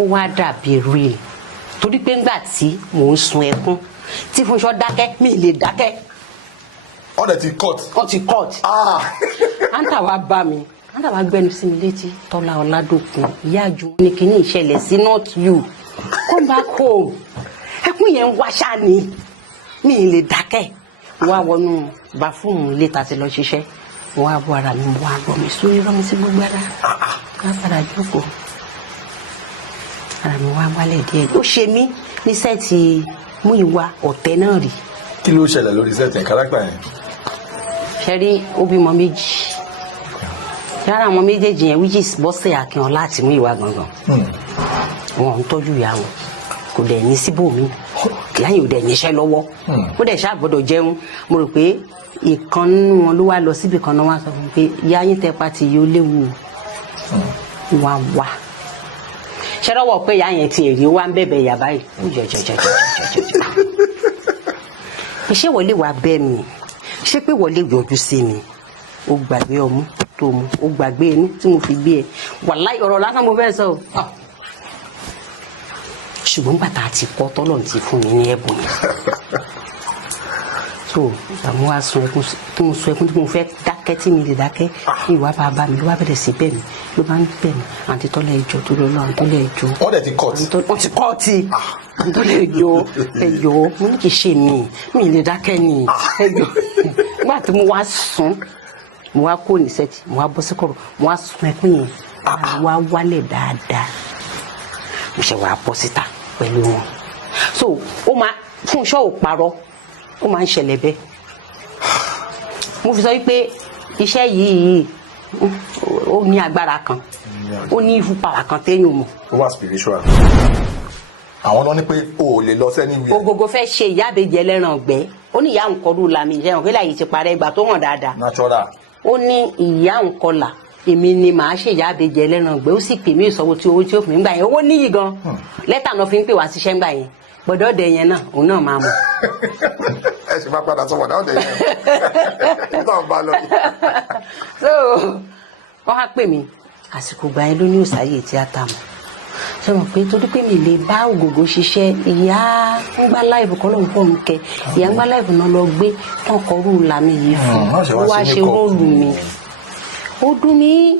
ó wá dàbí real torí pé ńgbà tí mò ń sun ẹkún tí Fúnṣọ́ dákẹ́ mi lè dákẹ́. Ó dẹ̀ ti cut. Ó ti cut. Àǹtà wa bá mi àǹtà wa gbẹnu sí mi létí Tọ́lá Ọládòkun ìyá àjù ní kíní ìṣẹ̀lẹ̀ sí not you come back home ẹkún yẹn ń wáṣà ni mi lè dákẹ́ wá wọnú bàfúùmù ilé ta ti lọ ṣiṣẹ́ wọ́n á bọ́ ara mi wọ́n á gbọ́ mi sórí rán mi sí gbogbo ara wọ́n á padà jókòó ara mi wá wálẹ̀ díẹ̀ ó ṣe mí ní sẹ́ẹ̀tì Múyìwá ọ̀tẹ̀ náà rí. Kí ló ṣẹlẹ̀ lórí sẹ́ẹ̀tì káràkítà yẹn? ṣe rí ó bímọ méjì yàrá àwọn méjèèjì yẹn which is Bọ́sẹ̀ Akínọlá àti Múyìwá gangan wọn ń tọ́jú ìyá wọn kò dẹ̀ ní síbòmí láyìn ò dẹ̀ níṣẹ́ lọ́wọ́ ó dẹ̀ ṣáà gbọ́dọ̀ jẹun mo rò pé ìkan nínú wọn ló wá lọ síbi kan náà wá sọ fún mi pé ìyá yín tẹ pati yìí ó léwu wá wá ṣẹlọ́wọ́ pé ìyá yẹn ti èrè wá ń bẹ̀bẹ̀ ìyá báyìí ó jẹjẹjẹjẹjẹjẹ ṣé wọlé wàá bẹ́ mi ṣé pé wọlé yọjú sí mi ó gbàgbé ọmú tó mu ó gbàgbé inú tí mo fi gbé ẹ wàláì ọ̀rọ̀ lásán mo fẹ́ sọ o ṣùgbọ́n bàtà àti kọ́ tọ́lọ̀ ti fún mi ní ẹ̀bùn yẹn so àmú wa sun ẹkún tí mo sun ẹkún tí mo fẹ́ dákẹ́ tí mi lè dákẹ́ ní ìwà bàbá mi ló wá bẹ̀rẹ̀ sí bẹ̀ mí ló bá ń bẹ̀ mí àǹtí Tọ́lá ẹjọ́ tó lọ lọ àǹtí Tọ́lá ẹjọ́. Wọ́n dẹ̀ ti cut. wọ́n ti cut àǹtí Tọ́lá ẹjọ́ mo ní kì í ṣe mi lè dákẹ́ ni ẹjọ́ nígbà tí mo wá sùn mo wá kó ní sẹ́tì mo wá bọ́ sí kọ̀rọ̀ mo wá sun ẹkún yẹn mo wá wálẹ̀ dáadáa mo ṣe wá bọ́ síta pẹ̀lú wọn so ó máa Fúnṣọ́ ò parọ́ ó máa ń ṣẹlẹ̀ bẹ́ẹ̀ mo fi sọ wípé iṣẹ́ yìí ó ní agbára kan ó ní ìfúnpàwà kan téèyàn mọ̀. Ó wà spiritual. Àwọn lọ ní pé o ò lè lọ sẹ́ni wíwẹ̀. Ògògò fẹ́ ṣe ìyá àbèjì ẹlẹ́ran ọ̀gbẹ́ ó ní ìyá òǹkọ́rù lami ìṣẹ́yàn kí láyé ti parẹ́ ìgbà tó hàn dáadáa. Natural. Ó ní ìyá òǹkọlà èmi ni màá ṣe ìyá àbèjì ẹlẹ́ran ọ̀gbẹ́ ó sì pè mí ìsọwọ́ tí owó tí ó fún mi gbà yẹn owó níyì gan lẹ́tà náà fi ń pè wá síṣẹ́ gbà yẹn gbọ́dọ̀ ọdẹ yẹn náà òun náà máa mọ̀. Ẹ ṣe máa padà sọ̀wọ́dà ọdẹ yẹn náà bá lọ. So wọ́n á pè mí àsìkò gbà yẹn ló ní òsáyè tíátà mọ́ ṣe mọ̀ pé torí pé mi lè bá Ògògò ṣiṣẹ́ ìyá ń gbá láìfù kọ́ lóun fọ́ mi kẹ ìyá ń gbá láìfù náà lọ gbé tán kọrú làmì yìí fún ó wá ṣe róòlù mi ó dún ní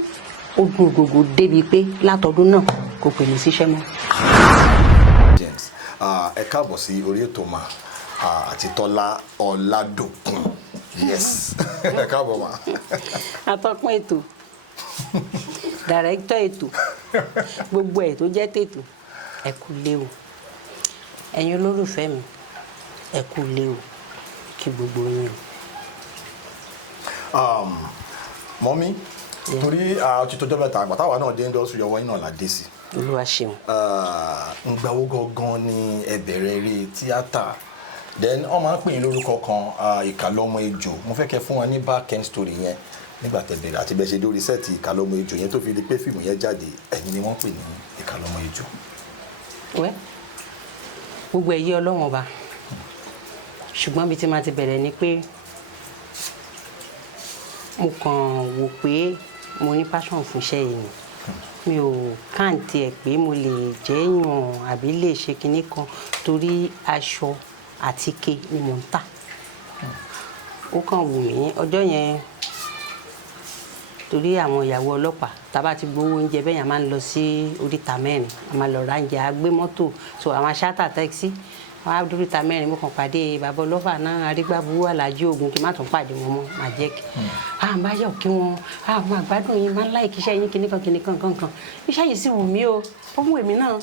ó dún Ògògò débi pé látọdún náà kò pè mí síṣẹ́ mọ́. James ẹ káàbọ̀ sí orí ètò mà àti Tọ́lá Ọládòkun yes ẹ káàbọ̀ mà. atọ́kùn ètò dàrẹ́kítọ̀ ètò gbogbo ẹ̀ tó jẹ́ tètò ẹ kú lé o ẹ̀yin olólùfẹ́ mi ẹ kú lé o kí gbogbo yín o. Mọ́mí torí ti tọ́jọ́ mẹ́ta àgbà táwa náà dé industry ọwọ́ yín náà la dé sí. Olúwa ṣeun. Ǹgbà wo gangan ni ẹ bẹ̀rẹ̀ eré tíátà then wọ́n máa ń pè yín lórúkọ kan Ìkàlọ́mọ Ejò mo fẹ́ kẹ́ fún wa ní back end story yẹn nígbà tẹ́ bẹ̀rẹ̀ àti bẹ́ẹ̀ ṣe dórí sẹ́ẹ̀tì Ìkàlọ́mọ Ejò yẹn tó fi di pé fíìmù yẹn jáde ẹ̀yin ni wọ́n pè ní Ìkàlọ́mọ Ejò. wẹ́ gbogbo ẹ̀yẹ Ọlọ́run ọba ṣùgbọ́n bí tí máa ti bẹ̀rẹ̀ ni pé mo kàn wò pé mo ní passion fún iṣẹ́ yìí ni mi ò káǹtì ẹ̀ pé mo lè jẹ́ èèyàn àbí lè ṣe kinní kan torí aṣọ àtíkè ni mò ń tà ó kàn wù mí ọjọ́ yẹn torí àwọn ìyàwó ọlọ́pàá tábà ti gbowó oúnjẹ bẹ́ẹ̀ yẹn a máa ń lọ sí oríta mẹ́rin a máa lọ ra oúnjẹ a gbé mọ́tò so àwọn aṣáátà tẹ́kisí wọn á dóríta mẹ́rin mo kàn pàdé bàbá ọlọ́fà náà arígbábuwú alájí ogun kí n má tún pàdé wọn mọ́ màá jẹ́ kí bá yọ̀ kí wọn àwọn àgbàdo yín máa ń láì kíṣẹ́ yín kìnnìkan kankan iṣẹ́ yìí sì wù mí o ó mú èmi náà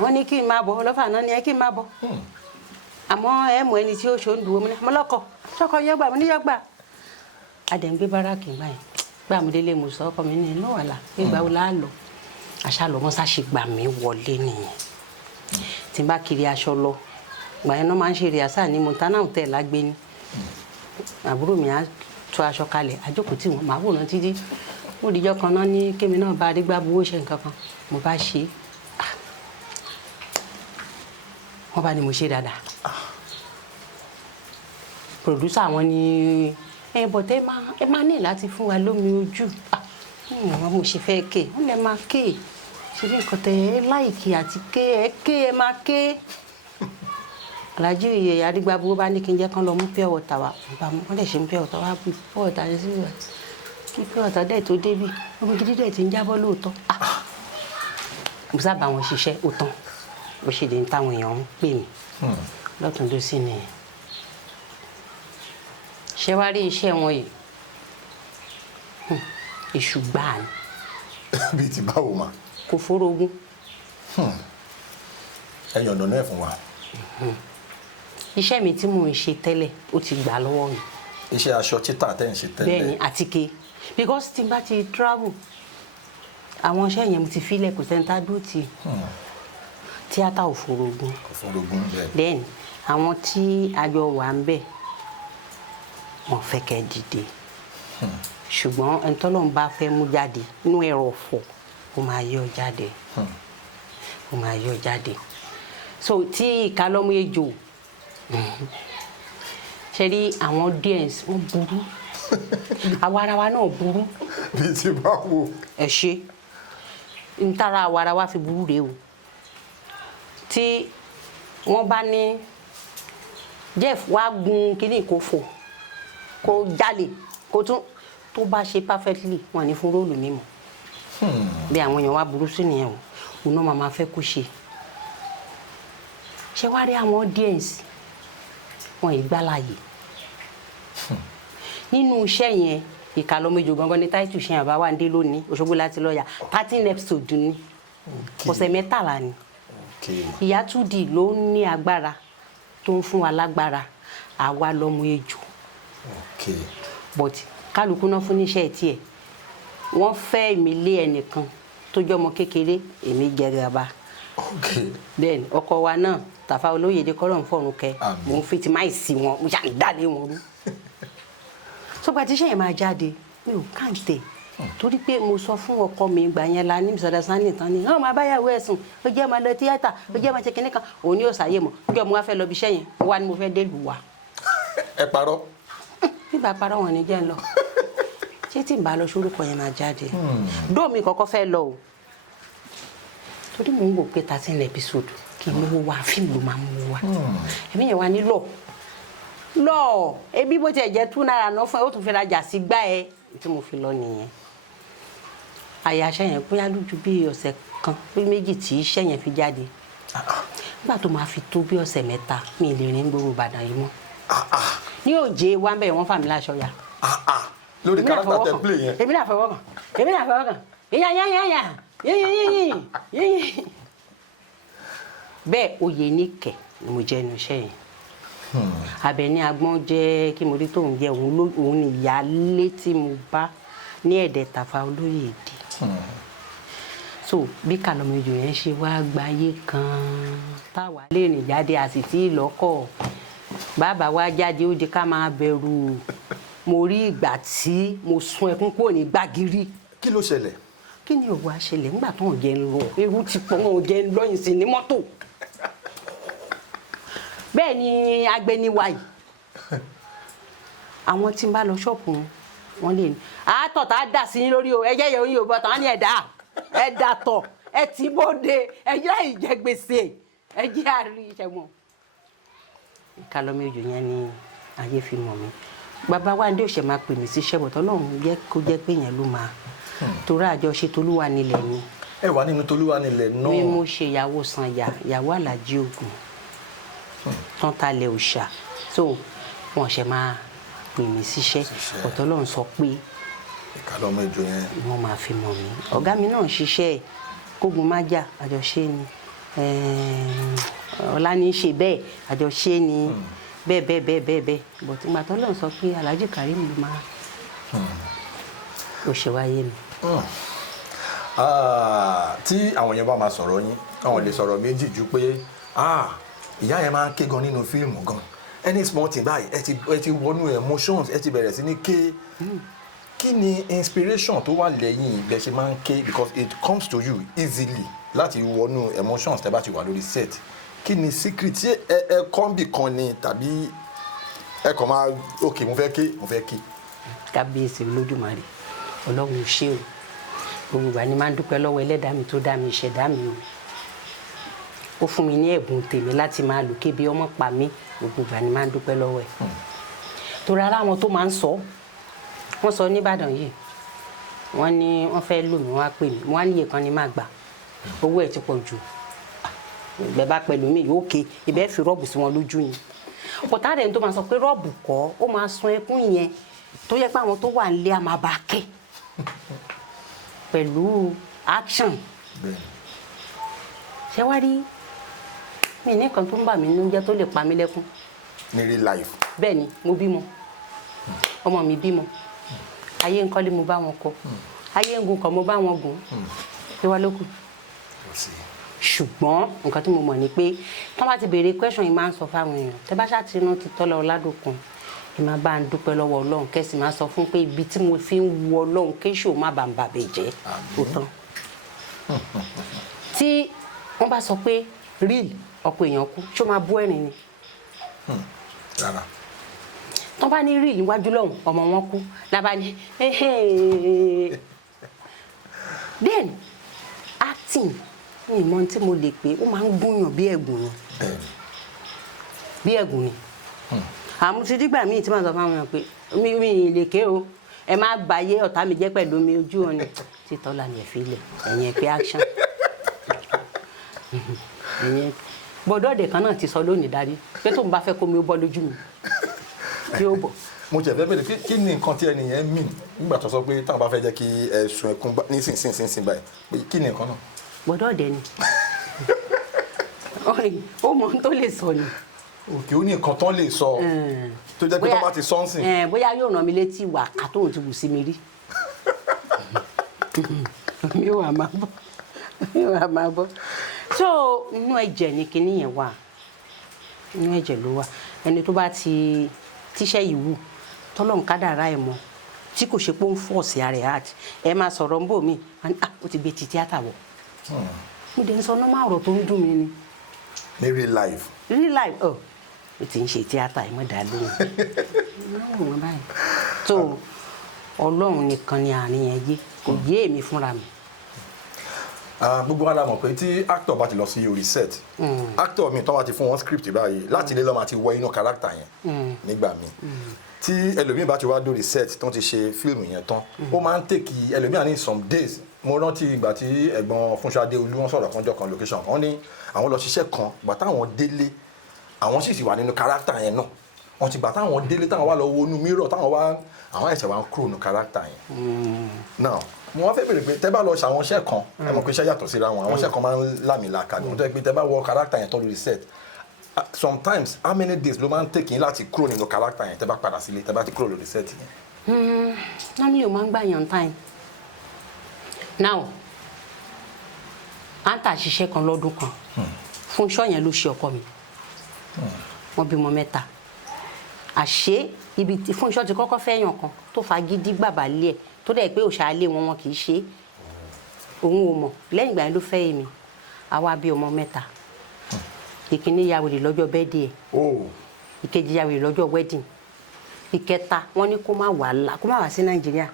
wọ́n ní kí n máa bọ̀ ọlọ́fà náà ní ẹ kí n máa bọ̀ àmọ́ ẹ mọ ẹni tí ó ṣe ń dùn omi náà mo lọ́kọ̀ ṣọkọ yẹn gbà mo ní yọ gbà adẹ̀ǹgbé báràkì báyìí gbà mí délé mo sọ ọkọ mi ní inú wàhálà nígbà wo láà lọ àṣà lọ wọn ṣàṣì gbà mí wọlé nìyẹn tí n bá kiri aṣọ lọ gbà yẹn náà máa ń ṣe rìásà ní Montana hotel lágbé ní àbúrò mi á tú aṣọ kalẹ̀ àjókòó tí wọn máa wòran títí ó dijọ́ kan náà ní kémi náà bá arígbá buwó ṣe nǹkan kan mo bá ṣe wọ́n bá ní mo ṣe dáadáa pòdúsà wọn ní bọ̀tẹ́ ẹ máa ní láti fún wa lómi ojú wọn mo ṣe fẹ́ ké wọn lè máa ké ṣe bí nǹkan tẹ ẹ láìkì àti ké ẹ máa ké. Aláàjì iye Adégbábú bá ní kí n jẹ́ kán lọ mú pure water wá wọ́n lè ṣe pure water wá bí pure water ní síbẹ̀ kí pure water dẹ̀ tó débì omi gidi dẹ̀ ti ń jábọ́ lóòótọ́. Mo sábà wọn ṣiṣẹ́ ó tán bó ṣe lè ń táwọn èèyàn ń pè mí lọ́tún ló sì nìyẹn. Ṣé wàá rí iṣẹ́ wọn yìí èṣù gbáà ni. Bíi ti báwo ma. Kò fórogún. Ẹ̀yin ọ̀nà náà fún wa. Iṣẹ́ mi tí mò ń ṣe tẹ́lẹ̀ ó ti gbà lọ́wọ́ mi. Iṣẹ́ aṣọ títà tẹ́ ń ṣe tẹ́lẹ̀. Bẹ́ẹ̀ni àtike because tí n bá ti travel àwọn iṣẹ́ yẹn mo ti filẹ̀ kò sẹ́ni tá dúró tì. Tíátà ò fórogún. Kò fórogún bẹ́ẹ̀. Then àwọn tí àjọ wà ń bẹ̀ wọ́n fẹ́ kẹ́ dìde. Ṣùgbọ́n ẹni tọ́lọ́run bá fẹ́ mú jáde inú ẹ̀rọ ọ̀fọ̀ ó máa yọ jáde. Ó máa yọ jáde. So tí ìkálọ́mú ejò ṣe rí àwọn audience wọ́n burú àwa ara wa náà burú. Bíi ti báwo. Ẹ ṣe n tára àwa ara wa fi burú rèé o tí wọ́n bá ní Jeff wá gun kínní kó fò kó jalè kó tún tó bá ṣe perfectly wọn ní fún róòlù mímọ́ bí àwọn èèyàn wa burú sí nìyẹn o òun náà máa fẹ́ kó ṣe. Ṣé wá rí àwọn audience wọn ìgbàláyè nínú iṣẹ́ yẹn ìkàlọ́mọ ejò gangan ní táìtù ṣe àbá wà ń dé lónìí Òṣogbo láti lọ́ọ̀yà 13 episode ní ọ̀sẹ̀ 13 ni. Ìyá Túndì ló ní agbára tó ń fún wa lágbára àwa lọ́mọ ejò but kálukú náà fún níṣẹ́ tiẹ̀ wọ́n fẹ́ èmi lé ẹnìkan tó jẹ́ ọmọ kékeré èmi jẹ gàba. Then ọkọ wa náà Tàfà Olóyèdè kọ́lọ̀ ń fọ̀run kẹ mò ń fi ti máì sí wọn mo ṣàn dálé wọn rú. Sọgbà tíṣẹ́ yẹn máa jáde mi ò kàǹtẹ̀ torí pé mo sọ fún ọkọ mi ìgbà yẹn la ní misunderstanding tán ni náà máa báyàwó ẹ̀sùn ó jẹ́ máa lọ tíátà ó jẹ́ máa ṣe kinní kan òun ni ó ṣàyè mọ̀ kí ọmọ wa fẹ́ lọ bí iṣẹ́ yẹn ó wá ní mo fẹ́ dé lù wá. Ẹ parọ́. Bí bá parọ́ wọn ni jẹ́ ń lọ ṣé tí n bá lọ sórúkọ yẹn máa jáde dóò mi kọ́kọ́ fẹ́ lọ o torí mò ń wò pé 13 episode kí n lówó wá fíìmù ló máa mú wá ẹ̀mí yẹn wá ní lọ ebi bó tiẹ̀ jẹ́ 2 náírà náà fún ẹ ó tún fi rajà sí gbá ẹ tí mo fi lọ nìyẹn. Àyà aṣẹ́ yẹn bóyá lójú bí ọ̀sẹ̀ kan bí méjì tí iṣẹ́ yẹn fi jáde nígbà tó máa fi tó bí ọ̀sẹ̀ 3 mi lè rìn gbòòrò Ìbàdàn yìí mọ́ ní òjé wá ń bẹ̀ wọ́n fà mí láṣọ ya. Lórí kárátà tẹ play yẹn. Èmi náà fọwọ́ kàn yíyá bẹ́ẹ̀ oyè níkẹ̀ ni mo jẹ́ inú iṣẹ́ yẹn. Àbẹ̀ní Agbọ́n jẹ́ kí mo rí tóun jẹ́ òun ni ìyáálé tí mo bá ní ẹ̀dẹ̀ Tàfà Olóyèdè. So bí kàlọ́mọ ejò yẹn ṣe wá gbáyé kan táwa lè rìn jáde àsìtì ìlọ́kọ̀ bàbá wa jáde ó di ká máa bẹ̀rù mo rí ìgbà tí mo sun ẹkún kúrò ní Gbàgìrì. Kí ló ṣẹlẹ̀? Kí ni òwò àṣẹlẹ̀ nígbà tó ń jẹ ń lọ ewu ti pọ̀ wọn ò jẹ ń lọ́yìn sí ní mọ́tò bẹ́ẹ̀ ni agbẹniwa yìí àwọn tí ń bá lọ ṣọ́ọ̀pù wọn lè ní àátọ̀ tá a dà sí lórí o ẹjẹ́ yẹn oyin òbọ̀ tán á ní ẹ̀dá tọ̀ ẹ ti bóde ẹjẹ́ ìjẹgbèsè ẹjẹ́ àárín ìṣẹ̀wọ̀n. Ìkàlọ́mọ ejò yẹn ni ayé fi mọ̀ mí bàbá wa ndé òṣè máa pè mí sí ṣẹ́bọ̀ tọ́lọ́run jẹ́ kó jẹ́ pé yẹn ló máa torí àjọṣe Tolúwa nílẹ̀ ni. Ẹ wà nínú Tolúwa nílẹ̀ náà. mi mo ṣe ìyàwó Sànyà ìyàwó Àlàjí Ògùn tán talẹ̀ òòṣà so wọn ṣe máa pè mí síṣẹ́ ọ̀tọ́lọ́run sọ pé Ìkàlọ́mọ ejò yẹn wọ́n máa fi mọ̀ mí ọ̀gá mi náà ṣiṣẹ́ kógun má jà àjọṣe ni ọ̀la ní í ṣe bẹ́ẹ̀ àjọṣe ni bẹ́ẹ̀ but ìgbà tọ́lọ́run sọ pé Alhaji Karim ló máa ó ṣe wáyé mi. Tí àwọn yẹn bá máa sọ̀rọ̀ yín àwọn lè sọ̀rọ̀ méjì ju pé ìyá yẹn máa ń ké gan nínú fíìmù gan any small thing báyìí ẹ ti wọnú emotions ẹ ti bẹ̀rẹ̀ sí ní ké kí ni inspiration tó wà lẹ́yìn bẹ́ẹ̀ ṣe máa ń ké because it comes to you easily láti wọnú emotions tẹ́ bá ti wà lórí set kí ni secret tí ẹ kọ́ńbì kan ni tàbí ẹ kàn máa ok mo fẹ́ ké. Kábíyèsí Olódùmarè Ọlọ́run ṣé o gbogbo ìgbà ni máa ń dúpẹ́ lọ́wọ́ ẹlẹ́dàá mi tó dá mi ìṣẹ̀dá mi o ó fún mi ní ẹ̀bùn tèmi láti máa lò kébi ọmọ pa mí gbogbo ìgbà ni máa ń dúpẹ́ lọ́wọ́ ẹ̀ torí ara àwọn tó máa ń sọ wọ́n sọ nìbàdàn yìí wọ́n ní wọ́n fẹ́ lò mí wọ́n á pè mí wọ́n á níye kan ní máa gbà owó ẹ̀ ti pọ̀ jù ìgbẹ́ bá pẹ̀lú mi yóò ké ibẹ̀ fi rọ́ọ̀bù sí wọn lójú ni pọ̀tá rẹ̀ tó máa sọ pé rọ́ọ̀bù kọ́ ó máa sun ẹkún yẹn tó yẹ pé àwọn tó wà nílé a máa bá ké pẹ̀lú action ṣé wá rí mi ní kan tó ń bà mí nínú jẹ́ tó lè pa mí lẹ́kún. ní real life. bẹ́ẹ̀ ni mo bímọ ọmọ mi bímọ ayé ń kọ́lé mo bá wọn kọ́ ayé ń gun kọ́ mo bá wọn gùn ṣé wá lókù. ṣùgbọ́n nǹkan tí mo mọ̀ ni pé tí wọ́n bá ti béèrè question yìí máa ń sọ fáwọn èèyàn tẹ́ bá ṣàtìrán ti Tọ́lá Ọládòkun ẹ máa bá ń dúpẹ́ lọ́wọ́ Ọlọ́run kẹ́sì máa sọ fún pé ibi tí mo fi ń wu Ọlọ́run kéṣù má bàa bàbẹ̀ jẹ́ tó tán. tí wọ́n bá sọ pé real ọ̀pọ̀ èèyàn kú ṣó máa bú ẹ̀rín ni. rárá. tọ́ bá ní real níwájú lọ́hùn ọmọ wọn kú lábá ní then acting ní ìmọ̀ tí mo lè pé ó máa ń gúnyàn bí ẹ̀gùn ni bí ẹ̀gùn ni àmọ́ ti dígbà míì tí màá sọ fáwọn èèyàn pé mi lè ké o ẹ má gbàyé ọ̀tá mi jẹ́ pẹ̀lú mi ojú ọ̀nà tí Tọ́lá ni ẹ̀ fi lẹ̀ ẹ̀yìn ẹ̀ pé action ẹ̀yìn bọ́dọ̀ ọ̀dẹ̀ kan náà ti sọ lónìí darí pé tóun bá fẹ́ kó mi ó bọ́ lójú mi tí ó bọ̀. mo jẹ̀ fẹ́ bẹ̀rẹ̀ kí ni nǹkan tí ẹnìyẹn mìn nígbà tó sọ pé táwọn bá fẹ́ jẹ́ kí ẹ̀sùn ẹkún nísinsìnyí báyìí pé kí ni nǹkan náà. bọ́dọ̀ ọ̀dẹ̀ ni ó mọ ohun tó lè sọ ni. òkè ó ní nǹkan tán lè sọ tó jẹ́ pé tó bá ti sọ ń sìn. bóyá yóò ràn mí létí ìwà ká tóun ti wù sí mi rí mi ò wà máa bọ́ so inú ẹ̀jẹ̀ ni kinní yẹn wà inú ẹ̀jẹ̀ ló wà ẹni tó bá ti tíṣẹ́ yìí wù tọ́lọ́run kádàrá ẹ̀ mọ́ tí kò ṣe pé ó ń fọ̀ sí ara ẹ̀ àti ẹ máa sọ̀rọ̀ ń bò mí ó ti gbé ti tíátà wọ̀ mo dẹ̀ ń sọ nọ́mà ọ̀rọ̀ tó ń dùn mí ni. ní real life. real life ó ti ń ṣe tíátà ẹ̀ mọ́ dá lóhùn ọlọ́run báyìí tó ọlọ́run nìkan ni àárín yẹn yé kò yé èmi fúnra mi. gbogbo wa la mọ̀ pé tí actor bá ti lọ sí orí set actor mi tó wá ti fún wọn script báyìí láti ilé lọ́mọ àti wọ inú character yẹn nígbà míì tí ẹlòmíì bá ti wá dórí set tó ti ṣe fíìmù yẹn tán ó máa ń tèkì ẹlòmíì ní some days mo rántí ìgbà tí ẹ̀gbọ́n Fúnṣọ́ Adéolú wọn sọ̀rọ̀ kanjọ́ kan location kan ní àwọn lọ ṣiṣẹ́ kan gbà táwọn délé àwọn sì wà nínú character yẹn náà wọn ti gbà táwọn délé táwọn wá lọ wo inú mirror táwọn wá àwọn ẹ̀ṣẹ̀ wá ń kúrò nínú character yẹn now mo wá fẹ́ bèrè pé tẹ́ bá lọ ṣe àwọn iṣẹ́ kan ẹ mọ̀ pé iṣẹ́ yàtọ̀ síra wọn àwọn iṣẹ́ kan máa ń lámìlaka ní wọ́n tó yẹ pé tẹ́ bá wọ character yẹn tó lórí set sometimes how many days ló máa ń take yín láti kúrò nínú character yẹn tẹ́ bá padà sílé tẹ́ bá ti kúrò lórí set yẹn. normally o máa ń gbà yàn time now anta ṣiṣẹ́ kan lọ́dún kan Fúnṣọ́ yẹn ló ṣe ọkọ mi wọ́n bímọ 3 àṣé ibi tí Fúnṣọ́ ti kọ́kọ́ fẹ́ yàn kan tó fagídí gbàbà lé ẹ̀ tó dẹ̀ pé òṣàlẹ̀ wọn kì í ṣe òun ò mọ̀ lẹ́yìn ìgbà yẹn ló fẹ́ èmi àwa bí ọmọ 3 ìkíní ya wèrè lọ́jọ́ birthday ẹ̀ ìkejì ya wèrè lọ́jọ́ wedding ìkẹta wọ́n ní kó má wá sí Nàìjíríà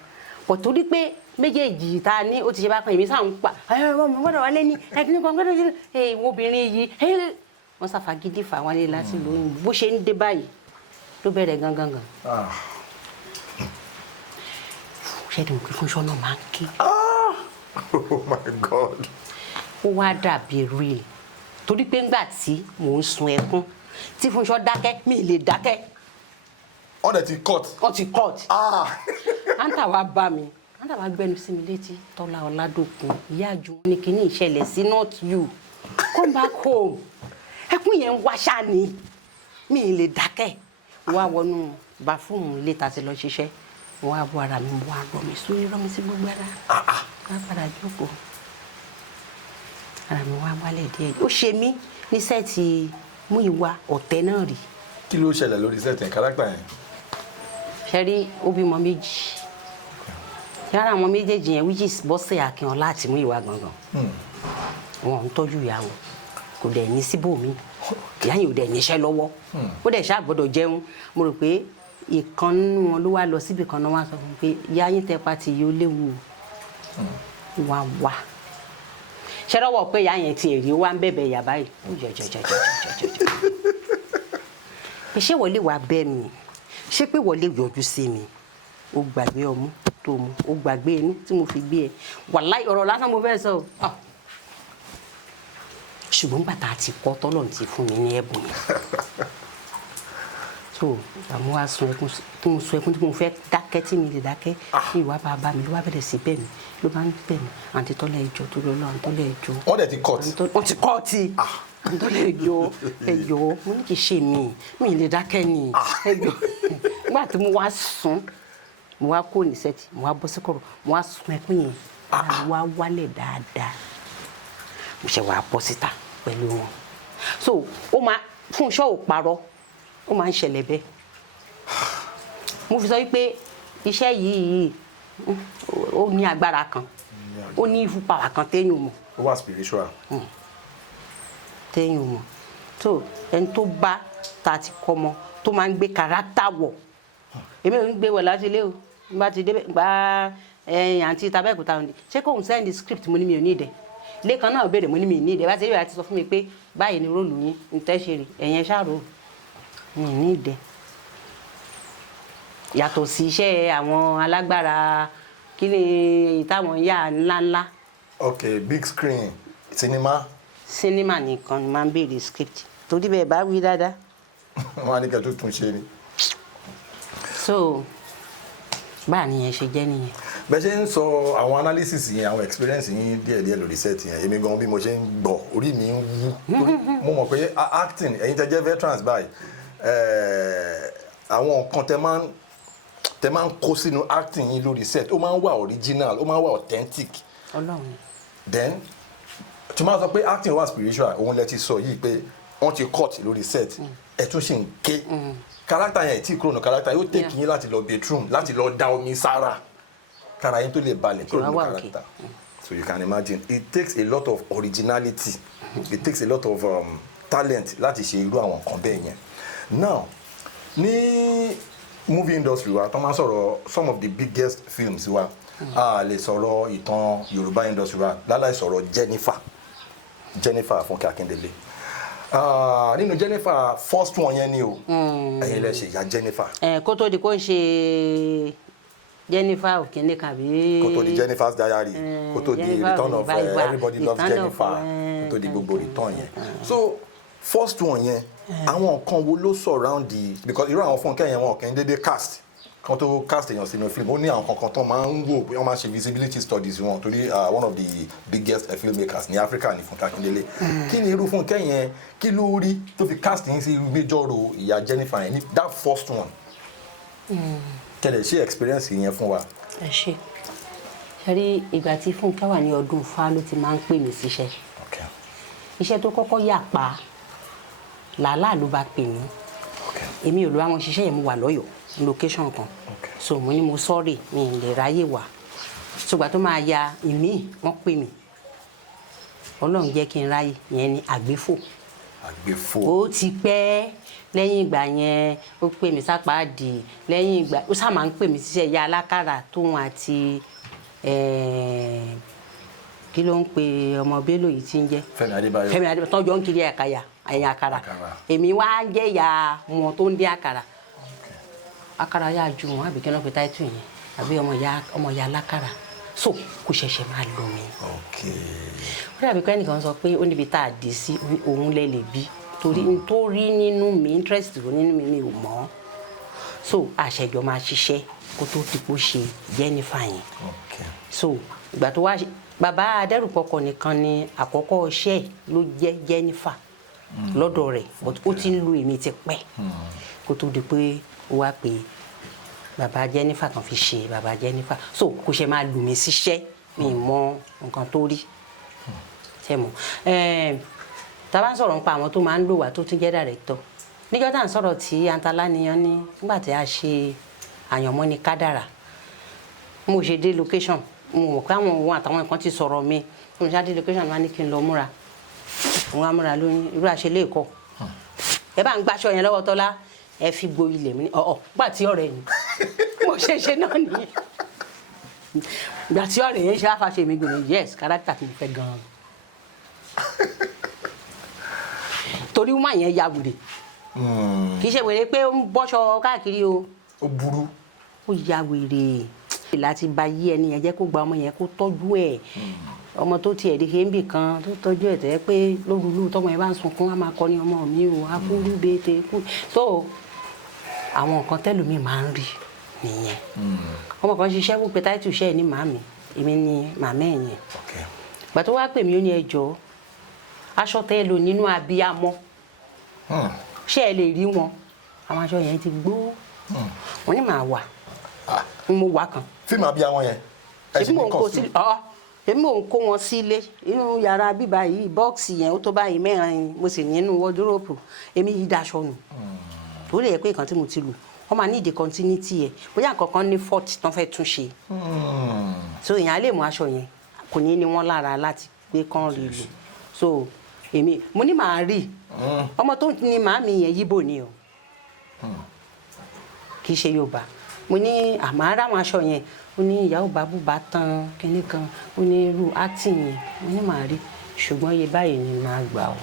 pọ̀ torí pé méjèèjì ta ní ó ti ṣe bá kan èmi sáà ń pa ọmọ gbọ́dọ̀ wálé ní ẹ̀kíní kan gbọ́dọ̀ ṣe obìnrin yìí wọ́n ṣàfagídí fà wálé láti lóyún bó ṣe ń dé báyìí ló bẹ̀rẹ̀ gangan. ṣẹ́ni òkè Fúnṣọ́ náà máa ń ké. Oh my God. ó wá dàbí real torí pé ńgbà tí mò ń sun ẹkún tí Fúnṣọ́ dákẹ́ mi lè dákẹ́. wọ́n dẹ̀ ti cut. wọ́n ti cut. àǹtà wa bá mi àǹtà wa gbẹnu sí mi létí Tọ́lá Ọládòkun ìyá àjùmọ̀ ní kíní ìṣẹ̀lẹ̀ sí not you come back home ẹkún yẹn ń wá ṣáà ni mi lè dákẹ́ wá wọnú bàfúùmù ilé ta ti lọ ṣiṣẹ́ wọ́n á bọ́ ara mi wọ́n á gbọ́ mi sórí rọ́ mi sí gbogbo ara wọ́n á padà jókòó ara mi wọ́n á wálẹ̀ díẹ̀ ó ṣe mí ní sẹ́ẹ̀tì Múyìwá ọ̀tẹ̀ náà rí. kí ló ṣẹlẹ̀ lórí sẹ́ẹ̀tì kárátà yẹn. ṣe rí ó bímọ 2 yàrá àwọn méjèèjì yẹn which is Bọ́sẹ̀ Akínọlá àti Múyìwá gangan wọn ń tọ́jú ìyá wọn kò dẹ̀ ní síbòmí ìyá yìí ò dẹ̀ níṣẹ́ lọ́wọ́ ó dẹ̀ ṣáà gbọ́dọ̀ jẹun mo rò pé ìkan nínú wọn ló wá lọ síbi kan náà wá sọ fún mi pé ìyá yín tẹ pa ti yìí ó léwu wá wá ṣé lọ́wọ́ pé ìyá yẹn ti èrè wá ń bẹ̀bẹ̀ ìyá báyìí ṣé wọlé wàá bẹ́ mi ṣé pé wọlé yọjú sí mi ó gbàgbé ọmú tó mu ó gbàgbé inú tí mo fi gbé ẹ wàláhì ọ̀rọ̀ lásán mo fẹ́ sọ ọ ṣùgbọ́n bàtà àti kọ́ tọ́lọ̀ ti fún mi ní ẹ̀bùn yẹn so àmọ́ wá sun ẹkún tí mo sun ẹkún tí mo fẹ́ dákẹ́ tí mi lè dákẹ́ ní ìwà bàbá mi ló wá bẹ̀rẹ̀ sí bẹ́ẹ̀ mi ló bá ń bẹ̀ mí àǹtí Tọ́lá ẹjọ́ tó lọ́lọ́ àǹtí Tọ́lá ẹjọ́. wọ́n dẹ̀ ti cut. wọ́n ti cut àǹtí Tọ́lá ẹjọ́ mo ní kì í ṣe mi lè dákẹ́ ni ẹjọ́ nígbà tí mo wá sùn mo wá kó ní sẹ́ẹ̀tì mo wá bọ́ sí kọ̀rọ̀ mo wá sun ẹkún yẹn mo wá wálẹ̀ dáadáa mo ṣe wá bọ́ síta pẹ̀lú wọn so ó máa fún iṣẹ́ ò parọ́ ó máa ń ṣẹlẹ̀ bẹ́ẹ̀ mo fi sọ wípé iṣẹ́ yìí ó ní agbára kan ó ní ìfúnpá kan téèyàn mọ̀. ó wà spiritual. téèyàn mọ̀ tó ẹni tó bá ta ti kọ́ mọ tó máa ń gbé kàrákítà wọ̀ èmi ò ń gbé wọ̀ láti ilé o bá ti dé gba àǹtí tabẹ́kúta òǹdè ṣé kóun send script mo ní mi ò ní ìdẹ lẹ́ẹ̀kan náà béèrè mo ní mi ní ìdẹ bá ti rí ìwà ti sọ fún mi pé báyìí ni róòlù yín ń tẹ́ ṣe rè ẹ̀yẹn ṣáàrò mi ní ìdẹ yàtọ̀ sí iṣẹ́ àwọn alágbára kí ni ìtàwọn yà ńláńlá. ok big screen cinema. sinima nìkan ni máa ń béèrè script torí bẹ́ẹ̀ bá wí dáadáa. wọn á ní kẹ́ tó tún ṣe ni. so báà nìyẹn ṣe jẹ́ nìyẹn. bẹ́ẹ̀ ṣe ń sọ àwọn analysis yẹn àwọn experience yín díẹ̀díẹ̀ lórí set yẹn èmi gan bí mo ṣe ń gbọ́ orí mi ń wú torí mo mọ̀ pé acting ẹ̀yin tẹ́ jẹ́ veterans báyìí àwọn nǹkan tẹ́ máa ń kó sínú acting yín lórí set ó máa ń wà original ó máa ń wà authentic. Ọlọ́run. then tí máa sọ pé acting wà spiritual òun lẹ ti sọ yìí pé wọ́n ti cut lórí set ẹ̀ tún ṣì ń ké character yẹn tí kúrò ní character yóò take yín láti lọ bedroom láti lọ da omi sára kára yín tó lè balẹ̀ kúrò ní character so you can imagine it takes a lot of originality it takes a lot of talent láti ṣe irú àwọn nǹkan bẹ́ẹ̀ yẹn now ní movie industry wa tó máa sọ̀rọ̀ some of the biggest films wa a lè sọ̀rọ̀ ìtàn Yorùbá industry wa láláì sọ̀rọ̀ Jennifer Fúnkẹ́ Akíndélé nínú Jennifer first one yẹn ni o ẹ̀yin lẹ ṣe ìyá Jennifer. kó tó di kó ń ṣe Jennifer òkèlè kàbí. kó tó di Jennifer's Diary kó tó di return of everybody loves Jennifer kó tó di gbogbo return yẹn so first one yẹn àwọn nǹkan wo ló surround the because irú àwọn Fúnkẹ́ yẹn wọn kì í dédé cast kan tó cast èèyàn sínú film ó ní àwọn kankan tó máa ń wò pé wọ́n máa ṣe visibility studies wọn torí one of the biggest filmmakers ní Africa ní Fúnkẹ́ Akíndélé kí ni irú Fúnkẹ́ yẹn kí ló rí tó fi cast yín sí irú major role ìyá Jennifer yẹn ní that first one kẹlẹ̀ ṣe experience yẹn fún wa. ẹ ṣe rí ìgbà tí Fúnkẹ́ wà ní ọdún fa ló ti máa ń pè mí síṣẹ́ iṣẹ́ tó kọ́kọ́ yà pa làálàá ló bá pè mí èmi ò lọ àwọn ṣiṣẹ́ yẹn mo wà lọ́yọ̀ọ́ location kan so mo ní mo sọ́ọ̀rì mi lè ráyè wá ṣùgbọ́n tó máa ya ìmí wọ́n pè mí Ọlọ́run jẹ́ kí n ráyè yẹn ní àgbéfò ó ti pẹ́ lẹ́yìn ìgbà yẹn ó pè mí sápáàdì lẹ́yìn ìgbà ó sá máa ń pè mí síṣẹ́ ìyá alákàrà tóun àti kí ló ń pe ọmọ Bello yìí tí ń jẹ́ Fẹ́mi Adébáyọ̀ tọ́jọ́ ń kiri ẹ̀yìn àkàrà èmi wá jẹ́ ìyá wọn tó ń dín àkàrà yà ju wọn àbí kí wọn pe táìtù yẹn àbí ọmọ ìyá alákàrà so kò ṣẹ̀ṣẹ̀ máa lò mí. ó dàbí pé ẹnìkan sọ pé ó níbi tá a dé sí òun lẹ lè bí torí nínú mi interest nínú mi ò mọ̀ so àṣẹjọ máa ṣiṣẹ́ kó tó ti kó ṣe Jennifer yẹn so ìgbà tó wá bàbá adẹ́rùpọ̀kọ̀ nìkan ni àkọ́kọ́ iṣẹ́ ló jẹ́ Jennifer lọ́dọ̀ rẹ̀ but ó ti ń lu èmi ti pẹ́ kó tó di pé ó wá pé bàbá Jennifer kan fi ṣe bàbá Jennifer so kò ṣe máa lù mí síṣẹ́ mi mọ nǹkan tó rí ṣe mọ tá a bá ń sọ̀rọ̀ nípa àwọn tó máa ń lò wá tó tún jẹ́ director níjọ́ tá à ń sọ̀rọ̀ tí Antalaniyan ní nígbà tí a ṣe àyànmọ́ ní kádàrà mo ṣe dé location mo mọ̀ pé àwọn òun àtàwọn nǹkan ti sọ̀rọ̀ mi mo ṣe dé location wá ní kí n lọ múra òun á múra lóyún irú àṣelé ẹ̀kọ́ ẹ bá ń gbàṣọ yẹn lọ́wọ́ Tọ́lá ẹ fi gbo ilẹ̀ mi ní gbà tí ọ̀rẹ́ ni mo ṣe ṣe náà nìyẹn ìgbà tí ọ̀rẹ́ yẹn ṣe àfàṣe mi gbìyànjú yes character tí mo fẹ́ gan-an torí wọ́n yẹn ya wèrè kì í ṣe wèrè pé ó ń bọ́ṣọ káàkiri o ó burú ó ya wèrè láti ba yí ẹni yẹn jẹ́ kó gba ọmọ yẹn kó tọ́jú ẹ̀ ọmọ tó tiẹ̀ di hẹ́ńbì kan tó tọ́jú ẹ̀ tẹ́ pé lórúurú tọmọ yẹn bá ń sunkún á máa kọ́ ní ọmọ mi o á kú rú bẹ́ẹ̀ kú tó àwọn nǹkan tẹ́lómi máa ń rí nìyẹn ọmọ kan ṣiṣẹ́ wípé táìtù iṣẹ́ ẹ̀ ní màmí èmi ni màmá ẹ̀ yẹn gbà tó wá pè mí ó ní ẹjọ́ aṣọ tẹ́ ẹ lò nínú abiyamọ ṣé ẹ lè rí wọn àwọn aṣọ yẹn ti gbó wọn ní màá wà mo wà kan. fíìmù abiyamọ yẹn ẹ ti ní kàn sí. èmi mò ń kó wọn sílé inú yàrá bíbá yìí bọ́ọ̀sì yẹn ó tó báyìí mẹ́rin mo sì nínú wọ́dúrópù èmi yìí daṣọ nù torí ẹ̀ pé nǹkan tí mo ti lù wọ́n máa ní ìdí continuity ẹ̀ bóyá nǹkan kan ní fault tán fẹ́ tún ṣe so èèyàn á lè mú aṣọ yẹn kò ní ní wọ́n lára láti gbé kán rí lò so èmi mo ní màá rí ọmọ tó ní màámi yẹn yíbò ni o kì í ṣe Yorùbá mo ní àmọ́ ara àwọn aṣọ yẹn ó ní ìyàwó bàbú bá tán kinní kan ó ní irú acting yẹn mo ní màá rí ṣùgbọ́n iye báyìí ni màá gbà ó.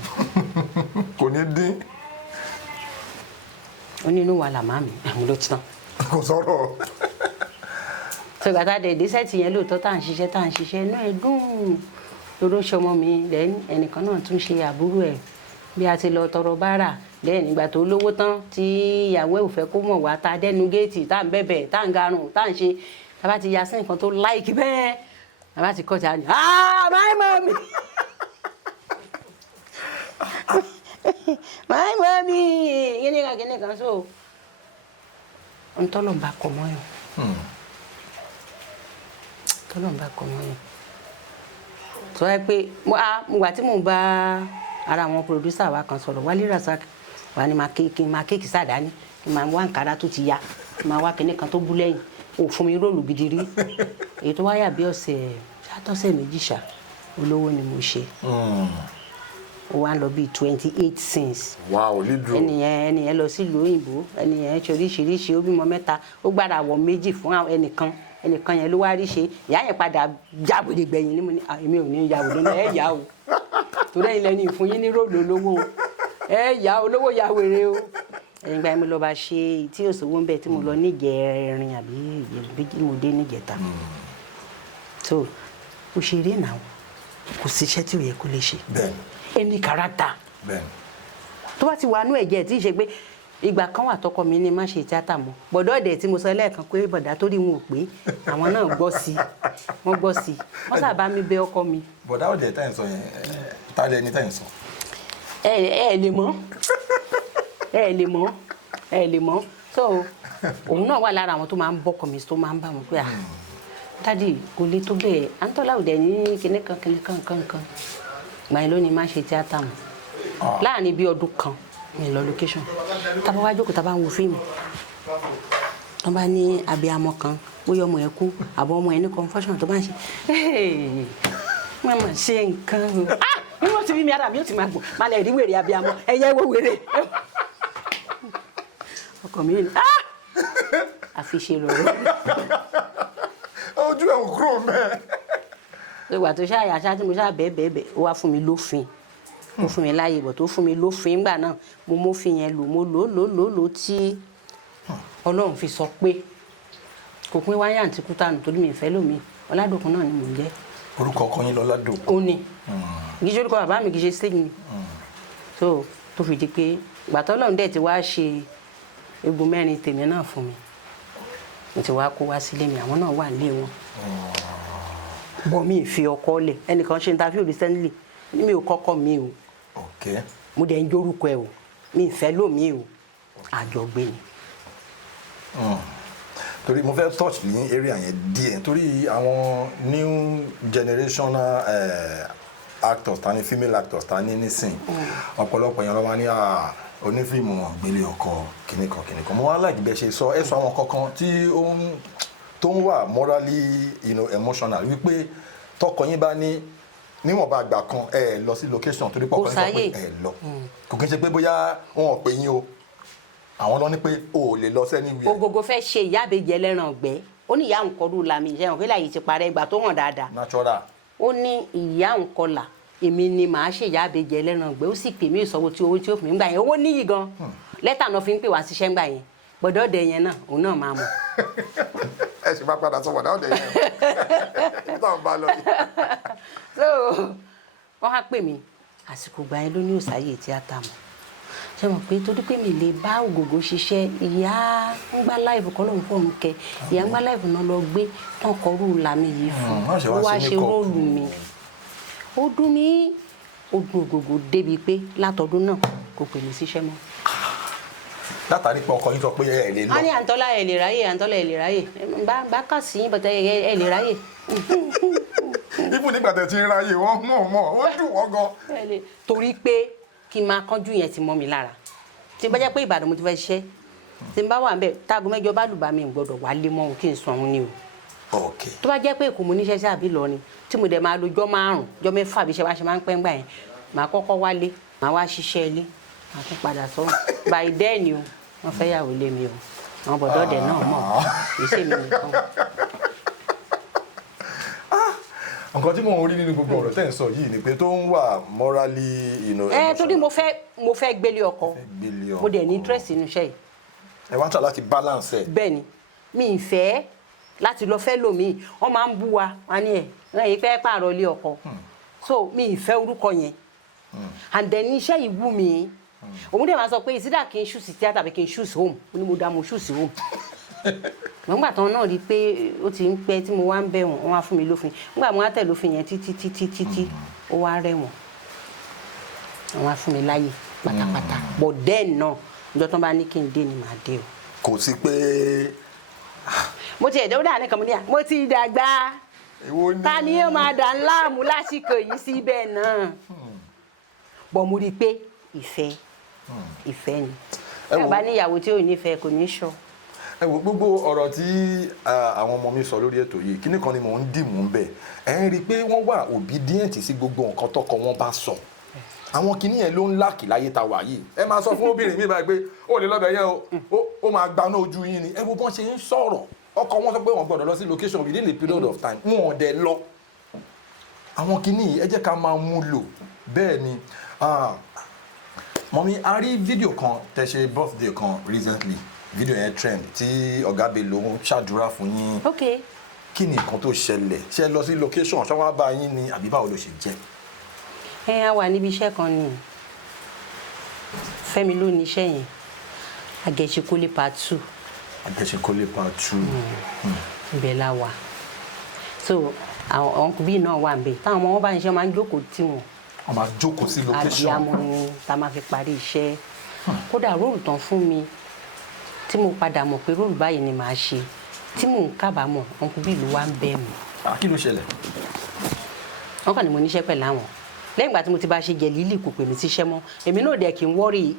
kò ní dín. ó ní inú wa là má mi àmì ló ti tán. kò sọ̀rọ̀. sọgbà tá a dẹ̀ dẹ́sẹ̀tì yẹn lóòótọ́ tá à ń ṣiṣẹ́ inú ẹ̀ dùn lóró ṣọmọ mi lẹ́yìn ẹnìkan náà tún ṣe àbúrò ẹ̀ bí a ti lọ tọrọ bárà lẹ́yìn nígbà tó lówó tán tí ìyàwó ẹ̀ ò fẹ́ kó mọ̀ wá tá a dẹ́nu géètì tá à ń bẹ̀bẹ̀ tá à ń garùn tá à ń ṣe tá a bá ti ya sí nǹkan tó láìkí bẹ́ẹ̀ tá a bá ti kọjá ni my mommy my mommy kíní kan so ń tọ́lọ̀ ń bá kọ mọ́yàn tọ́lọ̀ ń bá kọ mọ́yàn tó wáyé pé mo wà tí mò ń bá ara àwọn producer wa kan sọ̀rọ̀ Wálé Razak wà ní máa kéèkì sàdáni kí máa wá nkàrà tó ti ya kí máa wá kíní kan tó bú lẹ́yìn ò fún mi róòlù gidi rí èyí tó wáyà bí ọ̀sẹ̀ méjì ṣá olówó ni mo ṣe ó wá lọ bí 28 scenes. wow lídùú. ẹnìyẹn lọ sílùú òyìnbó ẹnìyẹn ṣe oríṣiríṣi ó bímọ 3 ó gbára wọ méjì fún ẹnìkan yẹn ló wá rí ṣe ìyá yẹn padà jábòde gbẹ̀yìn ní mo ní èmi ò ní jábòde náà ẹ yá o torí ẹ̀yin lẹ́ni ìfún yín ní róòlù olówó ẹ yá olówó ya wèrè o ẹ̀yìn gba mi lọ bá ṣe tí òṣòwò ń bẹ tí mo lọ níjẹrin àbí ìjẹ̀bí mo dé níjẹta so òṣèré náà kò síṣẹ́ tí ò yẹ kó lè ṣe ẹni kárátà tó bá ti wà nú ẹ̀jẹ̀ tí ì ṣe pé ìgbà kan wà tọkọ mi ní má ṣe tíátà mọ́ bọ̀dọ̀ ọ̀dẹ̀ tí mo sọ lẹ́ẹ̀kan pé bọ̀dá tó rí wọn ò pé àwọn náà gbọ́ sí wọ́n sábà mi bẹ ọkọ mi. bọ̀dá ọ̀dẹ̀ tá ẹ̀ ń sọ yẹn tá a lẹ ní tá ẹ̀ ń sọ. ẹ lè mọ̀ so òun náà wà lára àwọn tó máa ń bọ́kọ mi tó máa ń bá wọn pé dádì kò lè tó bẹ́ẹ̀ Àǹtọ́lá ọ̀dẹ̀ ní kinní kan gbà yín lónìí má ṣe tíátà mọ́ láàrin bí ọdún kan mi lọ location tábà wá jókòó tábà ń wo fíìmù wọn bá ní abiyamọ kan bóyá ọmọ ẹ kú àbọ̀ ọmọ ẹ ní confusion tó bá ń ṣe wọn máa ṣe nǹkan o bí wọn ti rí mi ara mi ó ti máa gbọ́ máa lè rí wèrè abiyamọ ẹyẹ wo wèrè ọkọ mi ní àfiṣe lọ́rọ̀ ojú ẹ̀ ń kúrò mẹ́ẹ̀. ìgbà tó ṣáà yàṣá tí mo ṣáà bẹ́ẹ̀ ó wá fún mi lófin ó fún mi láàyè bọ̀ tó fún mi lófin ńgbà náà mo mófin yẹn lò mo lò tí Ọlọ́run fi sọ pé kò pín wáyà àǹtí Kútànù torí mi ìfẹ́ lómi Ọládòkun náà ni mò ń jẹ́. orúkọ ọkọ yín lọ́ládòkun. ó ní kì í ṣe orúkọ bàbá mi kì í ṣe stage mi so tó fi di pé ìgbà tó Ọlọ́run dẹ̀ ti wá ṣe egun mẹ́rin tèmi náà fún mi mo ti wá kó wá sílé mi àwọn náà wà nílé wọn bọ́ mi fi ọkọ lẹ̀ ẹnìkan ṣe interview recently ní mi ò kọ́kọ́ mi o mo dẹ̀ ń jórúkọ ẹ o mi ì fẹ́ lómi o àjọgbé ni. torí mo fẹ́ touch ní area yẹn díẹ̀ torí àwọn new generational actors ta ni female actors ta ni nísìn ọ̀pọ̀lọpọ̀ yẹn ló máa ní onífíìmù gbélé ọkọ kìnìkan mo wá láì bẹ́ẹ̀ ṣe sọ ẹ sọ àwọn kankan tí tó ń wà morally emotional wípé tọkọ yín bá ní níwọ̀nba àgbà kan ẹ lọ sí location torí pọ̀kọ́ nípa pé ẹ lọ kò kí n ṣe pé bóyá wọn ò pè yín o àwọn lọ ní pé o ò lè lọ sẹ́ni wíyẹn. Ògògó fẹ́ ṣe ìyá àbèjì ẹlẹ́ran ọ̀gbẹ́ ó ní ìyá nǹkan rú lami ìṣẹ́ òun pé láyé ti parẹ́ ìgbà tó hàn dáadáa. natural. ó ní ìyá nǹkan là èmi ni màá ṣe ìyá àbẹ̀jẹ ẹlẹ́ran gbé ó sì pè mí ìsọ̀wọ́ tí owó tí ó fi mí gbà yẹn owó níyì gan lẹ́tà náà fi ń pè wá síṣẹ́ gbà yẹn gbọ́dọ̀ ọ̀dẹ yẹn náà òun náà máa mọ̀. ẹ sì máa padà sọ wọ̀dà ọ̀dẹ yẹn o táwọn bá lọ yìí. so wọ́n á pè mí àsìkò gbà yẹn ló ní òsáyè tíátà mọ́ ṣe mọ̀ pé torí pé mi lè bá Ògògó ṣiṣẹ́ ìyá ń gbá láìfù kọ́ lóun fóun kẹ ìyá ń gbá láìfù náà lọ gbé tán kọrú làmì yìí fún ó wá ṣe róòlù mi ó dún ní ogun Ògògó débi pé látọdún náà kò pè mí síṣẹ́ mọ́. látàrí pé ọkọ yín sọ pé ẹ lè lọ. a ní Àǹtọ́lá ẹ lè ráyè Àǹtọ́lá ẹ lè ráyè bá kà sí bàtà ẹ lè ráyè. ibùn nígbà tẹ̀ tí ń ráyè wọ́n wọ́n dùn wọ́n gan. torí pé kí n máa kánjú yẹn ti mọ́ mi lára tí n bá jẹ́ pé Ìbàdàn mo ti fẹ́ ṣiṣẹ́ tí n bá wà níbẹ̀ táago mẹ́jọ bá lù bá mi gbọ́dọ̀ wá lé mọ́ òun kí n sùn òun ni o. tó bá jẹ́ pé Èkó mo níṣẹ́ sí àbí lọ ni tí mo dẹ̀ máa lo jọ́ 5 jọ́ 6 bí iṣẹ́ wa ṣe máa ń pẹ́ ń gbà yẹn màá kọ́kọ́ wálé màá wá ṣiṣẹ́ ilé màá tún padà sọ́run by then ni o wọ́n fẹ́ yàwó lé mi o àwọn bọ̀dọ́dẹ̀ náà mọ̀ ìṣe mi nìkan. nǹkan tí mò ń rí nínú gbogbo ọ̀rọ̀ tẹ́ ń sọ yìí ni pé tó ń wà morally torí mo fẹ́ gbélé ọkọ mo dẹ̀ ní interest nínú iṣẹ́ yìí. ẹ wá ń tà láti balance ẹ. bẹ́ẹ̀ ni mi ì fẹ́ láti lọ fẹ́ lòmíì wọ́n máa ń bú wa wọ́n ní ẹ̀ yìí fẹ́ pààrọ̀ ilé ọkọ so mi ì fẹ́ orúkọ yẹn and then iṣẹ́ yìí wù mí òun dẹ̀ máa sọ pé ìsídà kí n choose theatre àbí kí n choose home ó ní mo dá mo choose home nígbà tán náà rí i pé ó ti ń pẹ́ tí mo wá ń bẹ̀ wọ́n wọ́n wá fún mi lófin nígbà mo wá tẹ̀ lófin yẹn títí ó wá rẹ̀wọ̀n wọ́n wá fún mi láyè pátápátá but then náà ìjọ tán bá ní kí n dé ni màá dé o. kò sí pé. mo ti ẹ̀dẹ́ ó dà ní kan mo ní à mo ti dàgbà ta ni yóò máa dà ńlá mú lásìkò yìí síbẹ̀ náà bọ̀ mo rí i pé ìfẹ́ ni ẹ bá níyàwó tí ò nífẹ̀ẹ́ kò ní sọ. ẹ wo gbogbo ọ̀rọ̀ tí àwọn ọmọ mi sọ lórí ètò yìí kíní kan ni mò ń dìmú bẹ̀ ẹ ń rí i pé wọ́n wà obedient sí gbogbo nǹkan tọkọ wọn bá sọ àwọn kíní yẹn ló ń láàkì láyé ta wà yìí ẹ máa sọ fún obìnrin mi báyìí pé ó lè lọ́bẹ̀ yẹn ó máa gbaná ojú yín ni ẹ wo bọ́n ṣe ń sọ̀rọ̀ ọkọ wọn sọ pé wọ́n gbọ́dọ̀ lọ sí location within a period of time wọn ò dẹ̀ lọ àwọn kíní yìí ẹ jẹ́ ká máa mú lò bẹ́ẹ̀ ni mọ̀mí a rí fídíò kan tẹ́ ṣe birthday kan recently fídíò yẹn trend tí ọ̀gá Bello ń ṣàdúrà fún yín. ok. kí ni nǹkan tó ṣẹlẹ̀ ṣe lọ sí location ṣé wọ́n bá yín ni àbí báwo ló ṣe jẹ́. a wà níbi iṣẹ́ kan ni Fẹ́mi ló ní iṣẹ́ yẹn Agẹṣinkólé part 2. Agẹṣinkólé part 2. ibẹ̀ la wà so àwọn ọkùnrin náà wà ń bẹ̀ táwọn ọmọ wọn bá ń ṣe máa ń jókòó tì wọ́n. wọ́n máa jókòó sí location. àbíamọ ni tá a máa fi parí iṣẹ́ kódà róòlù tán fún mi tí mo padà mọ̀ pé róòlù báyìí ni màá ṣe tí mò ń kábàámọ̀ ọkùnrin ló wá ń bẹ̀ mí. kí ló ṣẹlẹ̀. wọ́n kàn ní mo níṣẹ́ pẹ̀lú àwọn lẹ́yìn ìgbà tí mo ti bá ṣe Jẹ̀lílì kò pè mí síṣẹ́ mọ́ èmi náà dẹ̀ kí n wọ́rì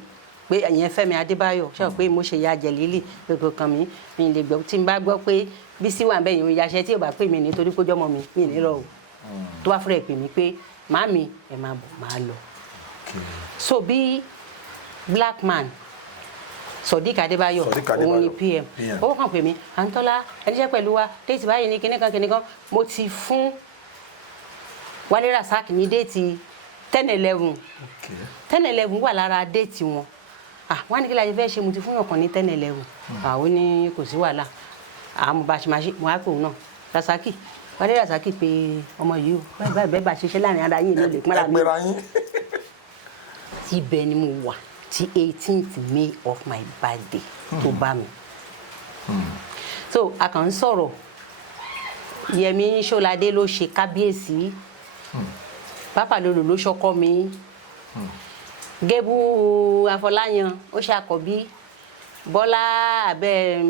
pé ẹ̀yẹn Fẹ́mi Adébáyọ̀ ṣe pé mo ṣe ya Jẹ̀lílì gbogbo kan mi lè gbọ́ tí n bá gbọ́ pé Bísí wà bẹ́ẹ̀ yẹn yaṣẹ́ tí ò bá pè mí nítorí kó jọ́mọ mi ní rọ o tó bá fúnra ẹ̀ pè mí pé màámi ẹ̀ máa bọ̀ máa lọ. so bí black man Sodiq Adébáyọ̀ òun ni PM ó kàn pè mí Àǹtọ́lá ẹníṣẹ́ pẹ̀lú wa déètì báyìí ní kíníkan mo ti fún Wálé Rasaq ní déètì 10-11 10-11 wà lára déètì wọn wọ́n á ní kí la ṣe fẹ́ ṣe mo ti fún ọ̀kan ní 10-11 àwọn ní kò sí wàhálà àmọ́ bá ṣe máa ṣe wọn á pè òun náà Rasaq Wálé Rasaq pé ọmọ yìí ó bẹ́ẹ̀ bá ṣiṣẹ́ láàrin ara yín ní olè pínlẹ̀ mi. ibẹ̀ ni mo wà tí 18th May of my birthday tó bá mi. so a kàn ń sọ̀rọ̀ Yẹmí Ṣọ́ládé ló ṣe kábíyèsí Pápá Lolo ló ṣọkọ mi Gébú Afọláyan ó ṣàkọ́bí Bọ́lá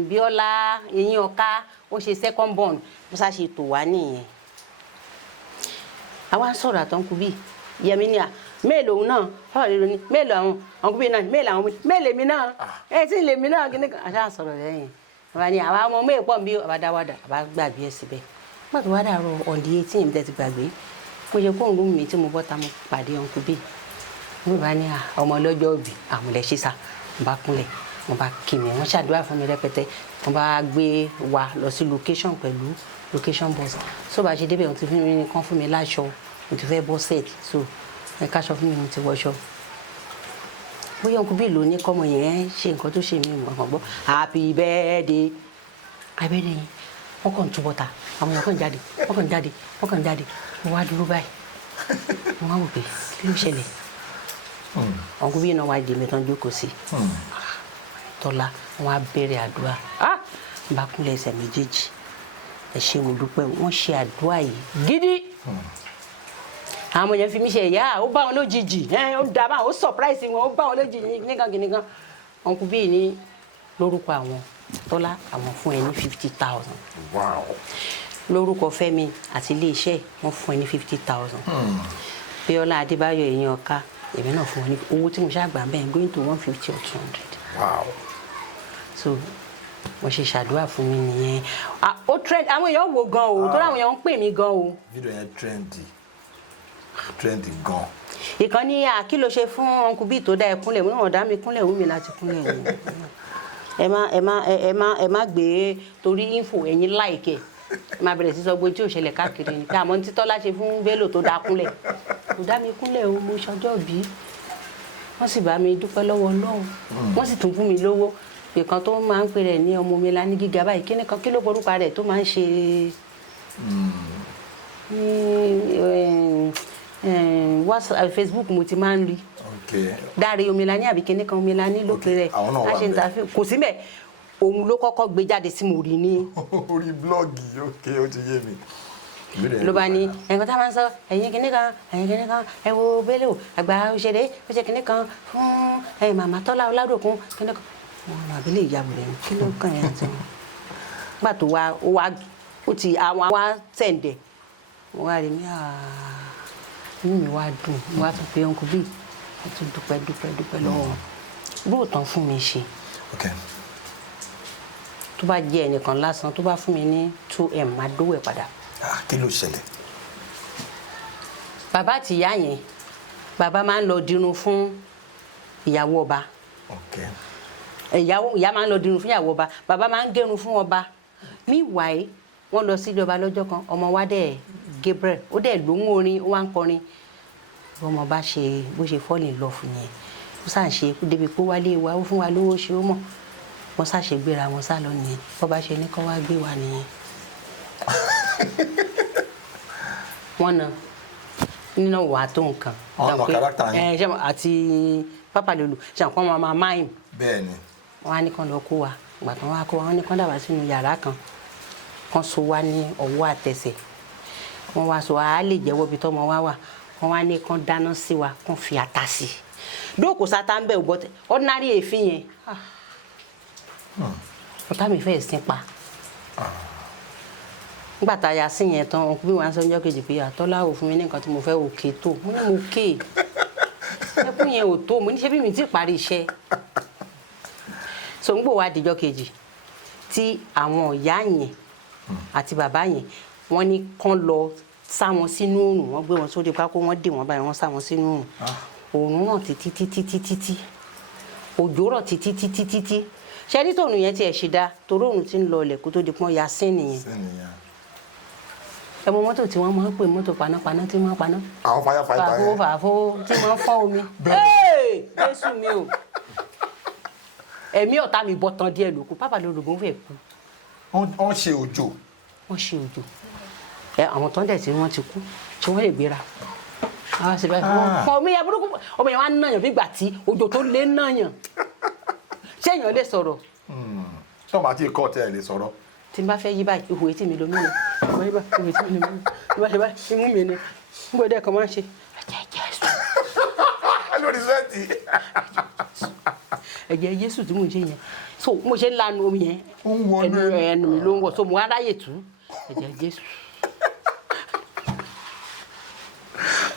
Bíọ́lá Eyín Ọká ó ṣe second born mo ṣá ṣe tò wá nìyẹn. àwa ń sọ̀rọ̀ àtọ́nkù bíi Yẹmí ni à méèlò òun náà báwo lè lóní méèlò àwọn ọkùnrin náà méèlò àwọn méèlò mi náà tí ń lè mi náà kíní kan àṣà sọ̀rọ̀ lẹ́yìn àwa ni àwa ọmọ méè pọ̀ bí àbádáwádà àbá gbàgbé ẹ̀ síbẹ̀ nígbà tó wá dàrọ̀ ọ̀dì 18 mi tẹ́ ti gbàgbé mo ṣe kó òun mi tí mo bọ́ta mo pàdé ọ̀nkú bíi mo bá ní ọmọ ọlọ́jọ́ òbí àmúlẹ̀ ṣíṣà mo bá kúnlẹ̀ wọ́n bá kí mi wọ́n ṣàdúrà fún mi rẹpẹtẹ wọ́n bá gbé wa lọ sí location pẹ̀lú location bus so bá ṣe débẹ̀ wọ́n ti fún mi nìkan fún mi láṣọ mo ti fẹ́ bọ́ set so ẹ káṣọ fún mi mo ti wọṣọ bóyá ọkùnrin bíi ló ní kọ́mọ yẹn ṣe nǹkan tó ṣe mí mọ̀ ọ̀gbọ́n happy birthday yẹn wọ́n kàn túbọ̀ ta àwọn èèyàn kàn jáde mo wá dúró báyìí mo wá wò pé kí ló ṣẹlẹ̀ ọkùnrin bíi náà wá di mẹ́tàn jókòó sí Tọ́lá wọn á bẹ̀rẹ̀ àdúrà n bá kúnlẹ̀ ẹsẹ̀ méjèèjì ẹ ṣé mo dúpẹ́ wọ́n ṣe àdúrà yìí gidi àwọn ọmọ yẹn fi mí ṣe ìyá ó bá wọn lójijì ó dábàá ó surprise wọn ó bá wọn lójijì nìkan kìnìkan ọkùnrin bíi ní lórúkọ àwọn Tọ́lá àwọn fún ẹ ní 50,000 wow lórúkọ Fẹ́mi àti iléeṣẹ́ wọn fún ẹ ní 50,000 Bíọ́lá Adébáyọ̀ èèyàn ọ̀ka èmi náà fún wọn ní owó tí mo ṣàgbà bẹ́ẹ̀ going to 150 or 200. wow so wọ́n ṣe ṣàdúrà fún mi nìyẹn ó trend àwọn èèyàn wò gan o tó láwọn èèyàn ń pè mí gan o. fídíò yẹn trendy gan. ìkan ní kí ló ṣe fún ọkùnrin bíi tó dá ẹ kúnlẹ̀ mo náà dá mi kúnlẹ̀ wú mi láti kúnlẹ̀ wò ẹ má gbé torí info ẹ̀yin láìkẹ́ máa bẹ̀rẹ̀ sí sọ gbogbo tí ò ṣẹlẹ̀ káàkiri ní àmọ́ tí Tọ́lá ṣe fún Bello tó dá kúnlẹ̀ kò dá mi kúnlẹ̀ o mo ṣọjọ́ bí wọ́n sì bá mi dúpẹ́ lọ́wọ́ Ọlọ́run wọ́n sì tún fún mi lówó ìkan tó máa ń pè rẹ̀ ní ọmọ mi lá ní gíga báyìí kíní kan kí ló borúkọ rẹ̀ tó máa ń ṣe WhatsApp Facebook mo ti máa ń rí Dáre Omilani àbí kíní kan Omilani lókè rẹ̀ a ṣe ń ta kò sí mẹ́ òun ló kọ́kọ́ gbé jáde sí mo rí ní orí blọ́ọ̀gì ó ti yé mi. ló bá ní ẹ̀ǹkan tá a máa ń sọ ẹ̀yin kìnní kan ẹ wo Bello àgbà òṣèré ó ṣe kìnní kan fún màmá Tọ́lá Ọládòkun kìnní kan wọn àbílẹ̀ ìyàwó rẹ̀ kí ló kàn yẹn àti wọn. nígbà tó wá ó ti àwọn wá tẹ̀ǹdẹ̀ wọ́n wá rí mi inú mi wá dùn mo wá tún pé ọkùnrin bíi ẹ tún dúpẹ́ lọ́wọ́ wọn lóòótọ́ fún mi ṣe. tó bá jẹ́ ẹnìkan lásán tó bá fún mi ní 2M máa dówó ẹ̀ padà. kí ló ṣẹlẹ̀. bàbá àti ìyá yẹn bàbá máa ń lọ dirun fún ìyàwó ọba ìyá máa ń lọ dirun fún ìyàwó ọba bàbá máa ń gẹrun fún ọba meanwhile wọ́n lọ sílé ọba lọ́jọ́ kan ọmọ wa dẹ̀ Gabriel ó dẹ̀ lóhùn orin ó wá ń kọrin ọmọ bá ṣe bó ṣe fall in love yẹn ó sá ṣe débi pé wálé wa ó fún wa lówó ṣe ó mọ̀ wọ́n sá ṣe gbéra wọn sá lọ nìyẹn bọ́ba ṣe ní kọ́ wá gbé wa nìyẹn. wọ́n na nínú wàá tó nǹkan. ọmọ kárátà yẹn. àti Papa Lolo ṣàǹkọ́ ọmọ máa máìm. bẹ́ẹ̀ni. wọ́n á ní kán lọ kó wa ìgbà tán wá kó wa wọ́n ní kán dàbà sínú yàrá kan so wa ní ọwọ́ àtẹsẹ̀ wọ́n wá so a lè jẹ́wọ́ bí tọ́mọ wa wà wọ́n wá ní kán dáná sí wa kán fi ata sí i dóòkò sátá ń bẹ̀ ò bọ́tẹ̀ ordinary èéfín yẹn ọ̀tá mi fẹ́ sin pa nígbà tá a yà sí yẹn tán bí wọ́n á sọ ọjọ́ kejì pé Tọ́lá ò fún mi ní nǹkan tí mo fẹ́ òkè tó mo ní mo ké ẹkún yẹn ò tó mo ní ṣe bí mi ti parí iṣẹ́ so ń gbò wá dijọ́ kejì tí àwọn ìyá yẹn àti bàbá yẹn wọ́n ní kán lọ sá wọn sínú oòrùn wọ́n gbé wọn sórí pákó wọ́n dè wọ́n báyìí wọ́n sá wọn sínú oòrùn náà títí òjò rọ̀ títí ṣe ní tòun yẹn tiẹ̀ ṣe dá torí òun ti ń lọ ilẹ̀ kó tó di pọ́n ya sí nìyẹn ẹ mọ mọ́tò tí wọ́n máa ń pè mọ́tò panápaná tí wọ́n paná àwọn fàyàfàyà yẹn fàáfó tí wọ́n fọ́n omi Jésù mi o ẹ̀mí ọ̀tá mi bọ́ tán díẹ̀ lóko Papa Lolo fẹ́ kú. wọ́n ṣe òjò. àwọn tó ń dẹ̀ tí wọ́n ti kú tí wọ́n lè gbéra àwọn àṣẹ báyìí fọ omi yẹn burúkú ọmọ yẹn wá ń nàyàn bí ìgbà tí òjò tó lé nàyàn ṣé èèyàn lè sọ̀rọ̀. ṣé ọmọ àti ikọ̀ tẹ́ ẹ lè sọ̀rọ̀. tí n bá fẹ́ yí báyìí ihò etí mi lómi ni ìwọ yí báyìí ihò etí mi lómi ìwọ yí báyìí imú mi ni n bò dẹ́ kan máa ń ṣe ẹ̀jẹ̀ Jésù. lórí sẹ́ẹ̀tì. ẹ̀jẹ̀ Jésù tí mò ń ṣe yẹn so mo ṣe ń lanu omi yẹn ẹnu mi ló ń wọ̀ so mo wá ráyè tú ẹ̀jẹ̀ Jésù.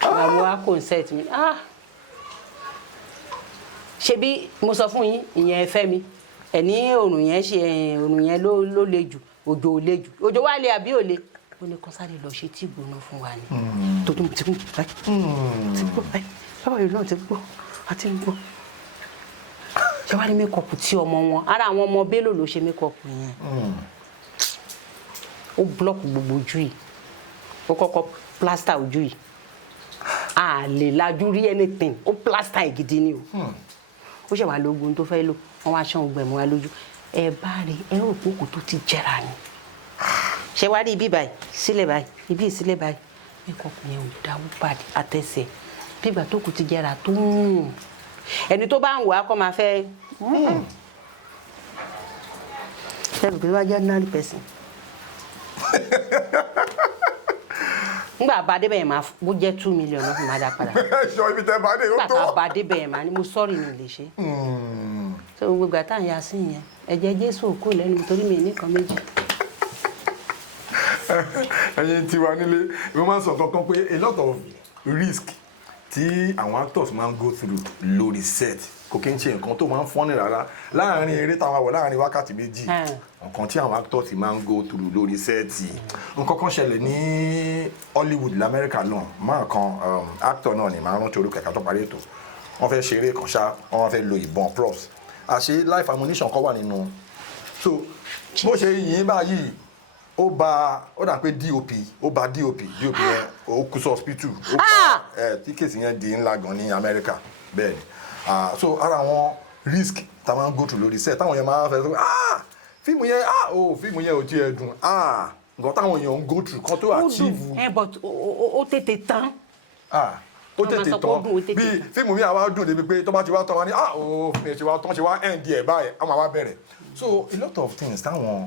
àwọn wa concert mi ṣebí mo sọ fún yín ìyẹn fẹ́ mi ẹni òrùn yẹn ṣe òrùn yẹn ló le jù òjò ò le jù òjò wà lè àbí ò le ó ní kó sáré lọ ṣe tí gbóná fún wa ni tó tún ti gbọ́ báyìí ti gbọ́ báyìí Papa Lolo náà ti gbọ́ àti gbọ́ ṣé wàá ní mékọ̀pù tí ọmọ wọn ara àwọn ọmọ Bello ló ṣe mékọ̀pù yẹn ó blọ́ọ̀kù gbogbo ojú yìí ó kọ́kọ́ plaster ojú yìí a lè lajú rí anything ó plaster gidi ni o ó ṣe wà lóògùn tó fẹ́ lò wọ́n wá ṣan ògbẹ̀mọ́ wa lójú ẹ bá rí ẹ rò pé kò tó ti jẹra ni ṣé wàá rí ibi báyìí sílẹ̀ báyìí ibi ìsílẹ̀ báyìí mékọ̀pù yẹn ò dáwọ́ pàdé àtẹ̀sẹ̀ bí ìgbà tó kù ti jẹra tó ń ẹni tó bá ń wà á kọ́ máa fẹ́ ṣẹ́gun kí ló wá jẹ́ ordinary person ngbà bá débẹ̀ yẹn máa bó jẹ́ 2 million náà fún máa dá padà. ṣọ ibi tẹ bá dé yóò tó. nígbà tá a bá débẹ̀ yẹn máa ní mo sọ́ọ̀rì ní lè ṣe. so gbogbo àtà ń ya sí yẹn ẹ̀jẹ̀ Jésù kò lẹ́nu torí mi nìkan méjì. ẹ̀yin tiwa nílé mo máa ń sọ kankan pé a lot of risk tí àwọn actors máa ń go through lórí set kò kí n ṣe nǹkan tó máa ń fọ́nì rárá láàrin eré táwọn àwọ̀ láàrin wákàtí méjì nǹkan tí àwọn actors máa ń go through lórí sẹ́ẹ̀tì nǹkan kan ṣẹlẹ̀ ní Hollywood lamẹ́ríkà náà máa kan actor náà ni màá rántí orúkọ ẹ̀ka tó parí ètò wọ́n fẹ́ ṣeré kan ṣá wọ́n fẹ́ lo ìbọn props àṣé life ammunition kan wà nínú so bó ṣe yìn báyìí ó dà pé DOP yẹn ó kú sí hospital ó bá tí kéèsì yẹn di ńlá gan ní Amẹ́ríkà bẹ́ẹ̀ ni so ara àwọn risk tá a máa ń go through lórí set táwọn yẹn máa ń fẹ́ sọ fíìmù yẹn ò tiẹ̀ dùn nǹkan táwọn èèyàn ń go through kan tó achieve. but ó tètè tán. ó tètè tán bí fíìmù mi àwa dùn débi pé tó bá ti wá tán wá ní ṣe wá tán ṣe wá end ẹ̀ báyìí á máa wá bẹ̀rẹ̀ so a lot of things táwọn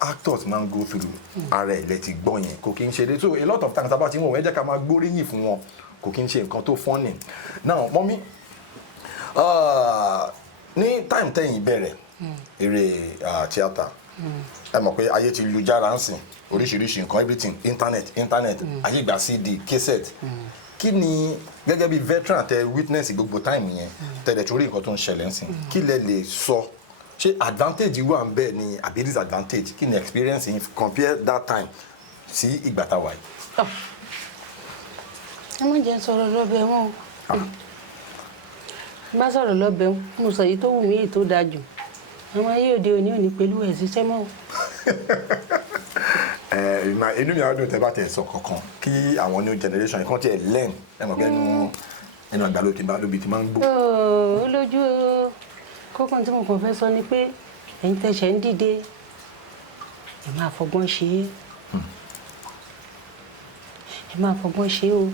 actors máa ń go through ara ẹ̀ lẹ ti gbọ́ yẹn kò kí n ṣe dé so a lot of times tá a bá ti ń wọ̀ ẹ jẹ́ ká máa gbóríyìn fún wọn kò kí n ṣe nǹkan tó funny now mọ́mí ní time tẹ́yìn bẹ̀rẹ̀ eré tíátà ẹ mọ̀ pé ayé ti lu jára ń sìn oríṣiríṣi nǹkan everything internet ayé ìgbà CD cassette kí ni gẹ́gẹ́ bí veteran tẹ witness gbogbo time yẹn tẹ̀lẹ̀ torí nǹkan tó ń ṣẹlẹ̀ ń sìn kí lẹ lè sọ ṣé advantage wà ń bẹ ni àbí disadvantage kí ni experience yín compare that time sí ìgbà tá a wà yìí. ẹ má jẹ́ sọ̀rọ̀ lọ́bẹ̀ wọn o bá sọ̀rọ̀ lọ́bẹ̀ wọn mo sọ èyí tó wù mí èyí tó dáa jù àwọn ayé òde òní ò ní pẹ̀lú ẹ̀ ṣiṣẹ́ mọ́ o. inú mi á dùn tẹ́ bá tẹ̀ sọ kankan kí àwọn new generation kan tiẹ̀ learn ẹ mọ̀ bẹ́ẹ̀ ẹnu àgbàlódé tí bá lóbi tí máa ń gbó. ó lójú kókàn tí mo kàn fẹ́ sọ ni pé ẹ̀yin tẹ̀sẹ̀ ń dìde ẹ máa fọgbọ́n ṣe ẹ máa fọgbọ́n ṣe o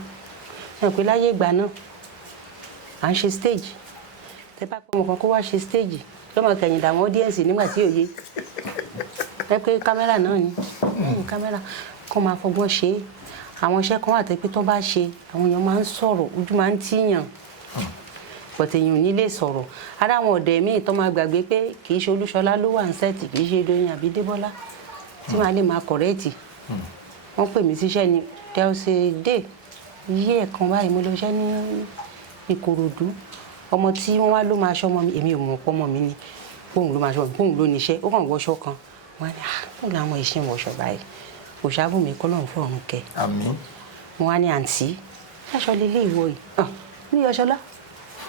ẹ pé láyé ìgbà náà à ń ṣe stage tẹ bá pọ̀ ọmọ kan kó wá ṣe stage lọ́mọ kẹ̀yìn dàwọn audience nígbà tí òye ẹ pé kámẹ́rà náà ni kámẹ́rà kó máa fọgbọ́n ṣe àwọn iṣẹ́ kan wà tẹ́ pé tó bá ṣe àwọn èèyàn máa ń sọ̀rọ̀ ojú máa ń tíyàn bọ̀tẹ̀ èèyàn ò ní lè sọ̀rọ̀ ara àwọn ọ̀dọ́ míì tó máa gbàgbé pé kì í ṣe Olúṣọlá ló wà ń sẹ́ẹ̀tì kì í ṣe Doyin àbí Débọ́lá tí màá lè máa kọ̀rẹ́ẹ̀tì wọ́n pè mí síṣẹ́ ni there was a day yí ẹ̀kan báyìí mo lọ ṣẹ́ ní Ìkòròdú ọmọ tí wọ́n wá ló máa ṣọ́ ọmọ mi èmi ò mọ̀ pọ́ ọmọ mi ni bóun ló máa ṣọ́ mi bóun ló níṣẹ́ ó kàn wọṣọ kan wọ́n á ní bóun làwọn ìṣe wọṣọ báyìí òṣàbùnmi kọ́lọ́run fọ̀run kẹ́ àmín mo wá ní àǹtí aṣọ lélẹ́ ìwọ yìí ní Ọ̀ṣọ́lá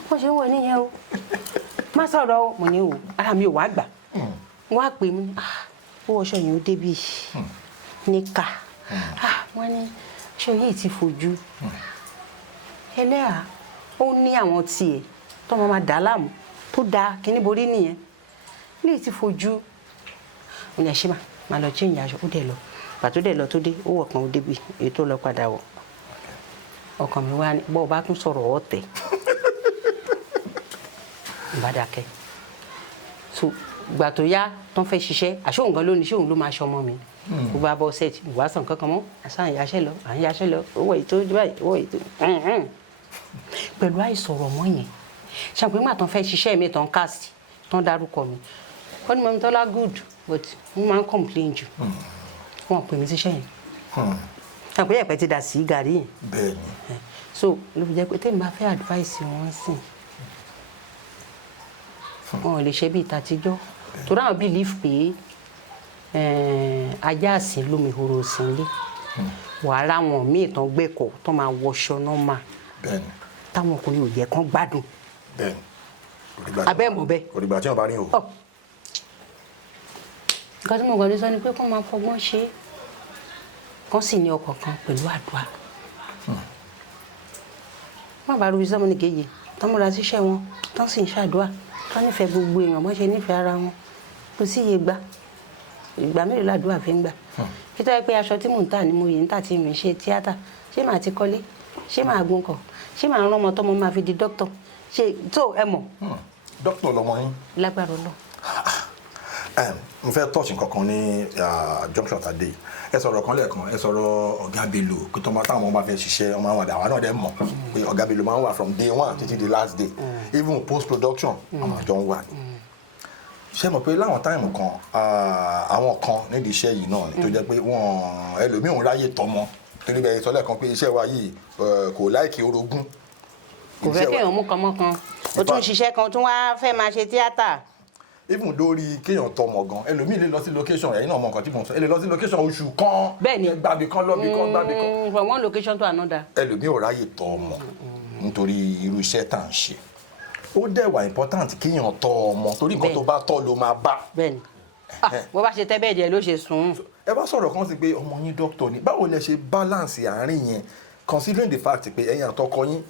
wọ́n ṣe ń wọ̀ níyẹn o má sọ̀rọ̀ o mo ní o ara mi ò wá gbà wọ́n á pè mí owó aṣọ yìí ó débi níkà wọ́n ní aṣọ yìí ti fojú ẹlẹ́à ó ní àwọn tiẹ̀ tó máa dà láàmú tó da kíní borí nìyẹn lè ti fojú ó ní ẹṣẹ́ máa lọ change aṣọ ó dẹ̀ lọ pàtó dẹ̀ lọ tó dé ó wọ̀ kan ó débi èyí tó lọ padà wọ̀ ọkàn mi wá ní bọ́ ọ bá tún sọ̀rọ̀ ọ̀tẹ̀ ìbádàkẹ́ so gbà tó yá tó ń fẹ́ ṣiṣẹ́ àṣóhùn gan lónìí ṣóhùn ló máa ṣọmọ mi kó bá bọ́ sẹ́ẹ̀tì ìwà sàn kankan mọ́ àṣà à ń yaṣẹ́ lọ owó ètò báyìí owó ètò pẹ̀lú àìsọ̀rọ̀ mọ́ yẹn ṣàpè má tán fẹ́ ṣiṣẹ́ mi tán cast tán dárúkọ mi wọ́n ní mọ̀ mi tọ́lá good but wọ́n máa ń complain jù wọ́n pè mí síṣẹ́ yẹn ṣàpè ẹ̀pẹ́ ti dà sí gàrí yẹn bẹ́ẹ̀ni so ló fi jẹ́ pé tẹ́mi bá fẹ́ advice wọn sìn wọn ò lè ṣe bí ìtàtijọ́ torí àwọn believe pé ajá àsìn lómi ìhòòhò sìn lé wàhálà wọn míì tán gbẹ́kọ̀ọ́ tán máa wọṣọ náà mà táwọn ọkùnrin ò yẹ kán gbádùn abẹ́ mọ̀ bẹ́ẹ̀. kò dìgbà tí wọ́n bá rí o. nǹkan tí mo kàn lè sọ ni pé kó máa fọgbọ́n ṣe é kán sì ní ọkọ̀ kan pẹ̀lú àdúrà. má bàa rúbi sọ́mọ ní kejì tán múra síṣẹ́ wọn tán sì ń ṣàdúrà tán nífẹ̀ẹ́ gbogbo èèyàn bọ́n ṣe nífẹ̀ẹ́ ara wọn kò sí iye ìgbà mélòó làdúrà fi ń gbà. kí tó yẹ pé aṣọ tí mò ń tà ni mo yìí ń tà tí mi ṣe tíátà ṣé màá ti kọ́lé ṣé màá gun kọ̀ ṣé màá rán ọmọ tọ́mọ máa fi di dókítà ṣe tó ẹ mọ̀. dókítà lọmọ yín. lágbára Ọlọ́run. n fẹ́ tọ́ọ̀ṣì kankan ní junction tàdé ẹ sọ̀rọ̀ kan lẹ́ẹ̀kan ẹ sọ̀rọ̀ ọ̀gá Bello kí tó máa táwọn ọmọ bá fẹ́ ṣiṣẹ́ ọmọ àwọn àdáwà náà dẹ̀ mọ̀ pé ọ̀gá Bello máa ń wà from day one títí di last day even post production ọmọ àjọ ń wà ní. ṣé mọ̀ pé láwọn táìmù kan àwọn kan nídìí iṣẹ́ yìí náà ni tó jẹ́ pé wọ́n ẹlòmíràn ráyè tọmọ torí bẹ́ẹ̀ sọ lẹ́ẹ̀kan pé iṣẹ́ wa yìí kò láìkí orogún. kò fẹ́ kéèyàn mú kan mọ́ kan o tún ṣiṣẹ́ kan tún wá fẹ́ máa ṣe tíátà. even dórí kéèyàn tọmọ gan ẹlòmíì lè lọ sí location ẹ̀yin náà mọ nǹkan tí mo sọ ẹ lè lọ sí location oṣù kan bẹ́ẹ̀ni gbàbí kan lọ́bí kan gbàbí kan. from one location to another. ẹlòmíì ò ráyè tọ ọmọ nítorí irú iṣẹ́ tá à ń ṣe ó dẹ̀ wà important kéèyàn tọ ọmọ torí nǹkan tó bá tọ́ ló máa bá. bẹ́ẹ̀ni bó bá ṣe tẹ́ bẹ́ẹ̀ díẹ̀ ló ṣe sùn. ẹ bá sọ̀rọ̀ kan sí pé ọmọ yín dókítà ni báwo lẹ ṣe balance àárín yẹn considering the fact pé ẹ̀yin àtọkọ yín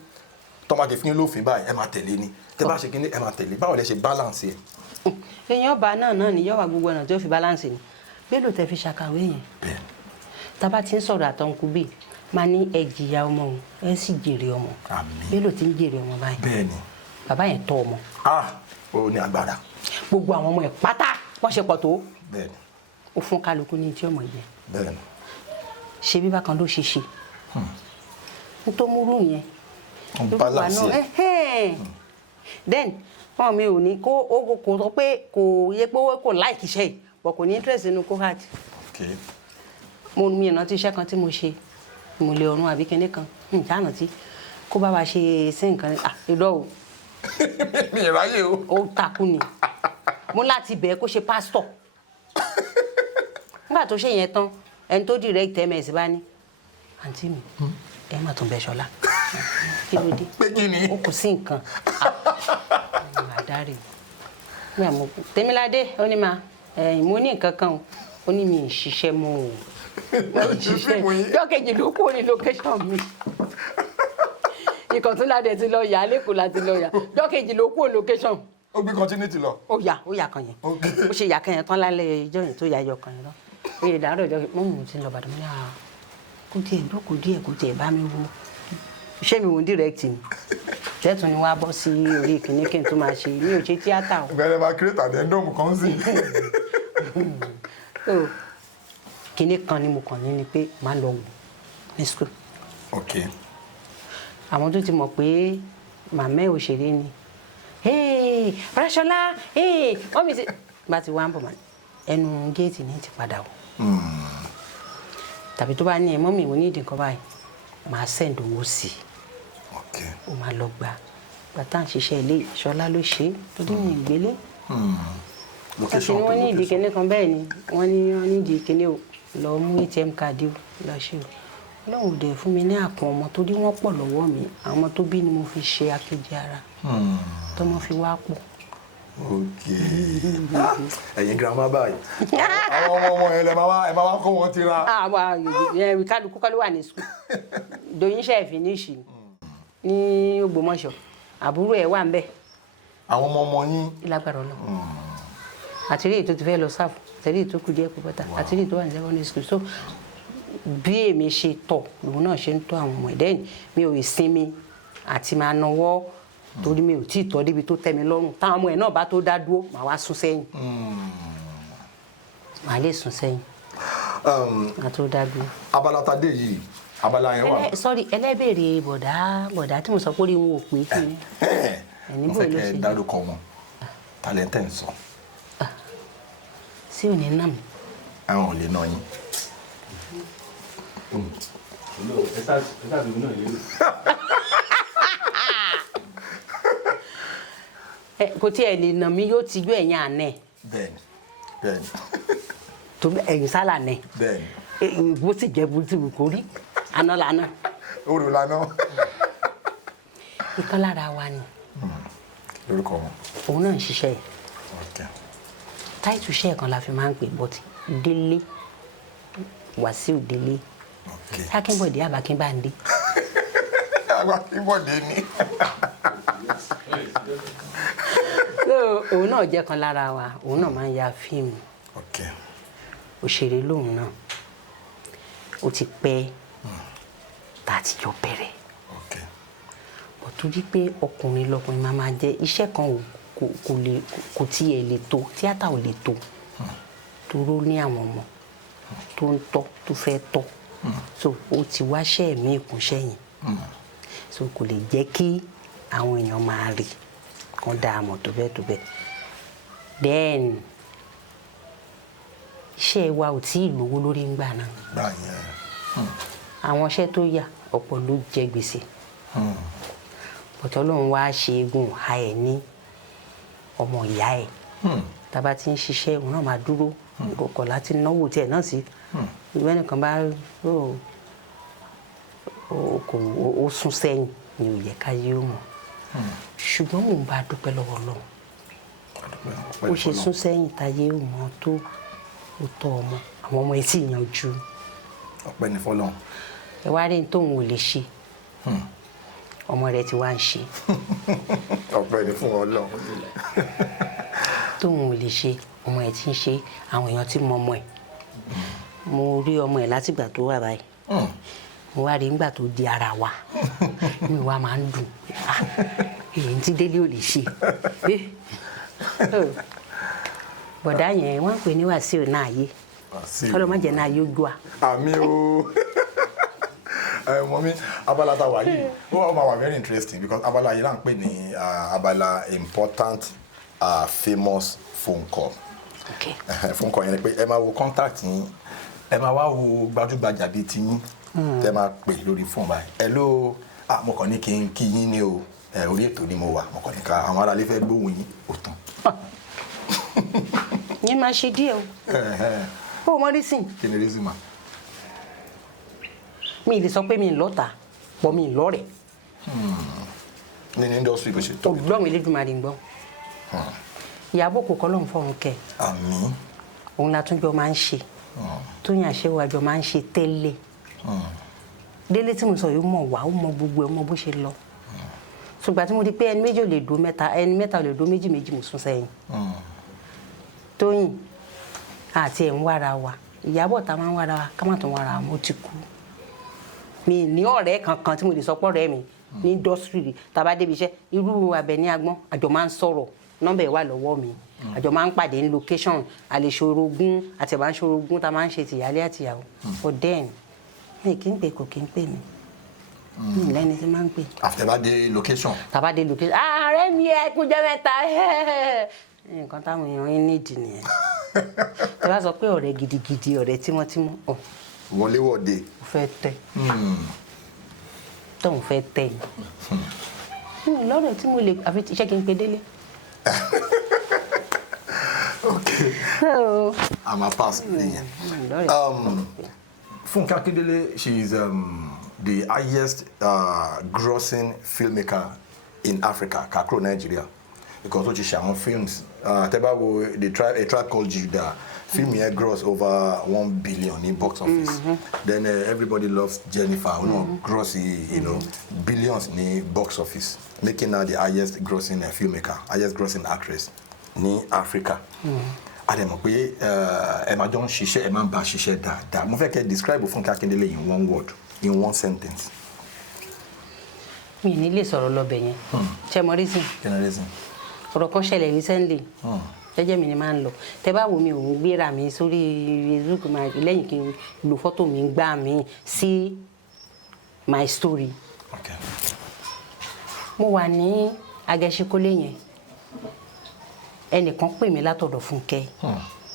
tọ́mọdé fi yín lófin báyìí ẹ máa tẹ̀lé ni tẹ́ bá ṣe kíní ẹ máa tẹ̀lé báwo lẹ ṣe balance yẹn. èèyàn ọba náà ni yóò wá gbogbo ọ̀nà tí ó fi balance ni Bello tẹ fi ṣàkàwé yẹn tábà tí ń sọ̀rọ̀ àtọ̀nkù bíi máa ní ẹ jìyà ọmọ òun ẹ sì jèrè ọmọ Bello ti ń jèrè ọmọ báyìí bẹ́ẹ̀ni bàbá yẹn tọ́ ọmọ. ó ní agbára. gbogbo àwọn ọmọ ẹ pátá wọ́n ṣe pọ̀ tó bẹ́ẹ̀ni ó fún kálukú ní tí ọmọ yẹn bẹ́ẹ̀ni ṣe bí bákan ló ṣe ṣe nítorí múrú yẹn balance yẹn then wọn mi ò ní kó kò sọ pé kò yẹ pé kò láìkì iṣẹ́ yìí bọ̀ kò ní interest nínú kó hard. mo mi ìrántí iṣẹ́ kan tí mo ṣe mo lè ọ̀run àbí kinní kan ìjánu tí kó bá wa ṣe sí nǹkan irọ́ o. mi ìráyè o. ó takú ni mo láti bẹ̀ẹ́ kó ṣe pásítọ̀ nígbà tó ṣe yẹn tán ẹni tó direct ms bá ní àǹtí mi ẹ má tún bẹ Ṣọlá kí ló dé pé kí ni ó kù sí nǹkan àdáre mi àmọ́ Tèmiládé ó ní ma mo ní nǹkan kan ó ní mi ì ṣiṣẹ́ mọ́ o jọ́kejì ló kú ní location mi Ìkọ̀túnládé ti lọ yà lẹ́kọ̀ọ́ láti lọ yà jọ́kejì ló kú ní location. ó gbé continuity lọ. ó yà kan yẹn ó ṣe yà kan yẹn tán lálẹ́ ìjọ yẹn tó yà yọ kan yẹn lọ èyí dàárọ̀ ìjọ mọ́ mò ń ti lọ bàdàn mi ní kó tiẹ̀ dúkùú díẹ̀ kó tiẹ̀ bá mi wo iṣẹ́ mi wò ń direct ni tẹ́tù ni wọ́n á bọ́ sí orí ìkíní kí n tó máa ṣe mi ò ṣe tíátà o. ìgbàlẹ̀ máa create addendum kan sí. kíní kan ni mo kàn ní ni pé máa lọ wò ní school. ok. àwọn tó ti mọ̀ pé màmá ẹ̀ òṣèré ni Fọláṣọlá wọ́n mi ti bá ti wá ń bọ̀ mọ́ ẹnu géètì ní ti padà o. tàbí tó bá ní ẹ mọ́mì mo ní ìdí nǹkan báyìí màá send owó sí i ó máa lọ gbà bàtà ń ṣiṣẹ́ ilé Ṣọlá ló ṣe é torí mi ìgbélé. location wọ́n ní ìdí kíní kan bẹ́ẹ̀ ni wọ́n ní ìdí kíní o lọ mú ATM card o lọ ṣe o Ọlọ́run ò dẹ̀ fún mi ní àpò ọmọ torí wọ́n pọ̀ lọ́wọ́ mi àwọn ọmọ tó bí ni mo fi ṣe akéjì ara tọmọ fi wá pọ̀. ok ẹ̀yin girama báyìí àwọn ọmọ ẹ máa wá kó wọn ti ra. kálukú kọ́ ló wà ní sukùl Doyin ṣe finish ní Ògbómọ̀ṣọ́ àbúrò ẹ̀ wà ń bẹ̀. àwọn ọmọ yín. lágbára Ọlọ́run àti rí ètò ti fẹ́ lọ sáfù àti rí ètò kù díẹ̀ kù bọ́tà àti rí ètò wà ní secondary school so bí èmi ṣe tọ̀ lòun náà ṣe ń tọ́ àwọn ọmọ ẹ̀dẹ́ yìí mi ò sinmi àti máa nawọ́ torí mi ò tí ì tọ́ débi tó tẹ́ mi lọ́rùn táwọn ọmọ ẹ̀ náà bá tó dá dúró màá wá sún sẹ́yìn màá lè sún sẹ́yìn màá tó dá dúró. abala tadé yìí abala yẹn wà. sọ́rí ẹlẹ́bẹ̀rẹ̀ bọ̀dá tí mo sọ pé orí wọn ò pé kí ni. mo fẹ́ kẹ́ ẹ dárúkọ wọn talẹ́ntẹ̀ ń sọ. sí ò ní nà mí. àwọn ò lè nà yín. kò tí ẹ lè nà mí yóò ti jó ẹ̀yìn àná ẹ̀. bẹ́ẹ̀ni bẹ́ẹ̀ni. tó ẹ̀yìn sálà nẹ̀. bẹ́ẹ̀ni. bó sì jẹ́ bó ti wù kó rí àná lànà. òrò lànà. ìkan lára wa ni lórúkọ wọn. òun náà ń ṣiṣẹ́ yìí Okay. táìtù iṣẹ́ kan la fi máa ń pè but Délé Wàsíù Délé Okay. Akínbọ̀dé Àbákínbándé. Akínbọ̀dé ni. òun náà jẹ́ kan lára wa òun náà máa ń ya fíìmù Okay. òṣèré lòun náà ó ti pẹ́ tá a ti jọ bẹ̀rẹ̀ Okay. bó torí pé ọkùnrin lọkùnrin máa jẹ́ iṣẹ́ kan kò tiẹ̀ lè tó tíátà ò lè tó toró ní àwọn ọmọ tó ń tọ́ tó fẹ́ tọ́ so ó ti wáṣẹ́ mi ìkúnṣẹ́ yẹn so kò lè jẹ́ kí àwọn èèyàn máa rí kan dá a mọ̀ tó bẹ́ẹ̀ then iṣẹ́ wa ò tí ì lówó lórí ńgbà náà Gbà yẹn. àwọn iṣẹ́ tó yà ọ̀pọ̀ ló jẹ gbèsè bọ̀tọ́ lòun wá ṣe eégún ha ẹ̀ ní ọmọ ìyá ẹ̀ tába ti ń ṣiṣẹ́ òun náà máa dúró kọ̀ọ̀kan láti náwó tiẹ̀ náà sí ìwé nìkan bá ó sún sẹ́yìn ni ò yẹ ká yé ó mọ̀ ṣùgbọ́n mò ń bá dúpẹ́ lọ́wọ́ Ọlọ́run ó ṣe sún sẹ́yìn táyé ó mọ̀ tó ó tọ́ ọmọ àwọn ọmọ etí ìyànjú Ọpẹ́ ní fọ́lọ́run. ẹ wá rí tóun ò lè ṣe ọmọ rẹ ti wá ń ṣe Ọpẹ́ ní fún Ọlọ́run. tóun ò lè ṣe ọmọ ẹ ti ń ṣe àwọn èèyàn ti mọ ọmọ ẹ mo rí ọmọ ẹ látìgbà tó wà báyìí mo wá rí nígbà tó di ara wa mi wá máa ń dùn èyí tí Délé ò lè ṣe bọ̀dá yẹn wọ́n ń pè ní Wàsíù náà yé ọlọ́mọdé náà yóò gbọ́ a. Àmì o. Mọ́mí abala tá a wà yìí ó máa wà very interesting because abala yìí là ń pè ní abala important famous phone call. Okay. Phone call yẹn ni pé ẹ máa wo contact yín ẹ máa wá wo gbajúgbajà bíi ti yín tẹ máa pè lórí fóònù báyìí hello mo kàn ní kí n kí yín ní o orí ètò ni mo wà mo kàn ní ká àwọn aráalé fẹ́ gbóhùn yín ó tán. yẹn máa ṣe díẹ̀ o ó mọ rísìn kí ni reason ma. mi lè sọ pé mi lọ́ta pọ̀ mi lọ́rẹ̀ ní industry bó ṣe tó. Ọlọ́run Elédùmarè ń gbọ́ Ìyábọ̀ kò kọ́ lóun fọ́run kẹ́ àmín. òun la tún jọ máa ń ṣe Tóyìn Àṣewájọ máa ń ṣe tẹ́lẹ̀ Délé tí mo sọ yìí mọ̀ wá ó mọ gbogbo ẹ̀ ó mọ bó ṣe lọ ṣùgbọ́n tí mo di pé ẹni méjì ò lè dó mẹ́ta ẹni mẹ́ta ò lè dó méjì méjì mo sún sẹ́yìn Tóyìn àti ẹ̀ ń wára wa Ìyábọ̀ tá a máa ń wára wa ká má tún wára wa mo ti kú mi ní ọ̀rẹ́ kankan tí mo lè sọ pọ̀ ọ̀rẹ́ mi ní indọ́sírì tàbá débi iṣẹ́ irú Àbẹ̀ní Agbọ́n àjọ máa ń sọ̀rọ̀ nọ́mbà ẹ̀ wà lọ́wọ́ mi àjọ máa ń pàdé ní location àlèṣorogún àti ẹ̀bá ń ṣorogún tá a máa ń ṣe tìyálé àtìyàwó but then mi kì í pè kò kì í pè mí mi lẹ́ni tí máa ń pè. àfẹ́bá dé location. tàbá dé location ààrẹ mi ẹ kú jẹ́ mẹ́ta nǹkan táwọn èèyàn yín nídìí nìyẹn ẹ bá sọ pé ọ̀rẹ́ gidigidi ọ̀rẹ́ tímọ́tímọ́ wọléwọ̀de. fẹ́ tẹ́ tóun fẹ́ tẹ́ mi lọ́rọ̀ tí mo lè àfi iṣẹ́ kí n pe Délé. Okay. I'm a pass. Funke Akindele, she is the highest grossing filmmaker in Africa, Kakro, Nigeria. Because what she shot films, Tebawo, A Tribe Called Judah, film here gross over 1 billion in box office. Then everybody loves Jennifer, gross, billions in box office, making her the highest grossing filmmaker, highest grossing actress in Africa. A dẹ̀ mọ̀ pé ẹ máa jọ ń ṣiṣẹ́ ẹ máa ń bá ṣiṣẹ́ dáadáa. Mo fẹ́ kẹ́ describe Funke Akindele in one word, in one sentence. Mi ní lè sọ̀rọ̀ lọ́bẹ̀ yẹn. Ṣé mo rí sí? Kí ni reason? Ọ̀rọ̀ kan ṣẹlẹ̀ recently. Jẹ́jẹ́ mi ni máa ń lọ. Tẹ bá wo mi ò ń gbéra mi sórí Facebook lẹ́yìn kí n lo fọ́tò mi gbá mi sí my story. Okay. Mo wà ní Agẹṣinkólé yẹn. Ẹnìkan pè mí látọ̀dọ̀ Funke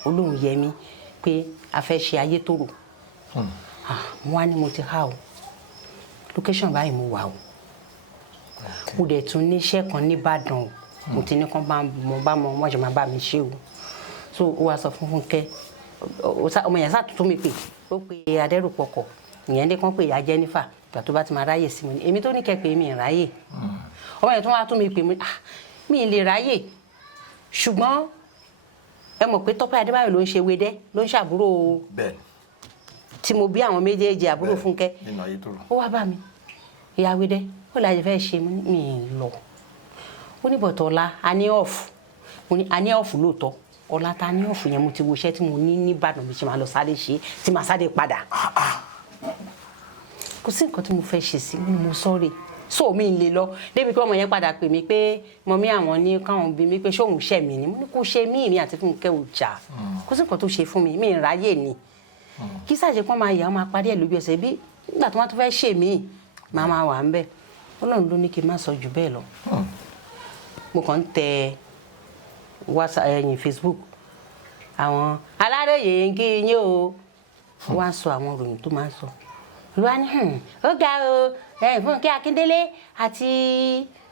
Olóhùn Yẹmí pé a fẹ́ ṣe Ayétòrò mo wá ní mo ti há o location báyìí mo wà o mo dẹ̀ tún níṣẹ́ kan nìbàdàn o mo ti ní kán bá mọ wọ́n ṣe máa bá mi ṣe o so ó wá sọ fún Funke ọmọ yẹn sàtúntún mi pè ó pe Adẹ́rùpọ̀kọ̀ ìyẹn ní kán pè ya Jennifer ìgbà tó bá ti máa ráyè sí mi èmi tó ní kẹ́ pé mi ráyè ọmọ yẹn tún wá tún mi pè mí mi lè ráyè ṣùgbọ́n ẹ mọ̀ pé Tọ́pẹ́ Adébáyọ̀ ló ń ṣe wedẹ́ ló ń ṣàbúrò tí mo bí àwọn méjèèjì àbúrò Fúnkẹ́ ó wá bá mi ìyá wedẹ́ ó láti fẹ́ ṣe mi lọ ó ní bọ̀tọ̀ ọ̀la a ní off mo ní a ní off lóòótọ́ ọ̀la ta ní off yẹn mo ti wo iṣẹ́ tí mo ní nìbàdàn mi ṣe máa lọ sáré ṣe tí màá sáré padà kò sí nǹkan tí mo fẹ́ ṣe sí mo sọ́ọ̀rì so mi lè lọ débi pé ọmọ yẹn padà pè mí pé mọ̀mí àwọn ní káwọn bí mi pé ṣóun ṣẹ̀ mí ni mo ní kó ṣe mí ìrìn àti Fúnkẹ́ ò jà kò sí nǹkan tó ṣe fún mi mi ráyè ni kí sàjẹ́ pọ́n máa yà á máa parí ẹ̀ lójú ẹsẹ̀ bí nígbà tó wọ́n tó fẹ́ ṣe mí màá wà ń bẹ̀ Ọlọ́run ló ní kí n má sọ jù bẹ́ẹ̀ lọ mo kàn ń tẹ WhatsApp Facebook àwọn Aláròyé ń kí yín o wọ́n á sọ àwọn ìròyìn tó máa ń sọ lọ́wọ́ ni ó ga o Fúnkẹ́ Akíndélé àti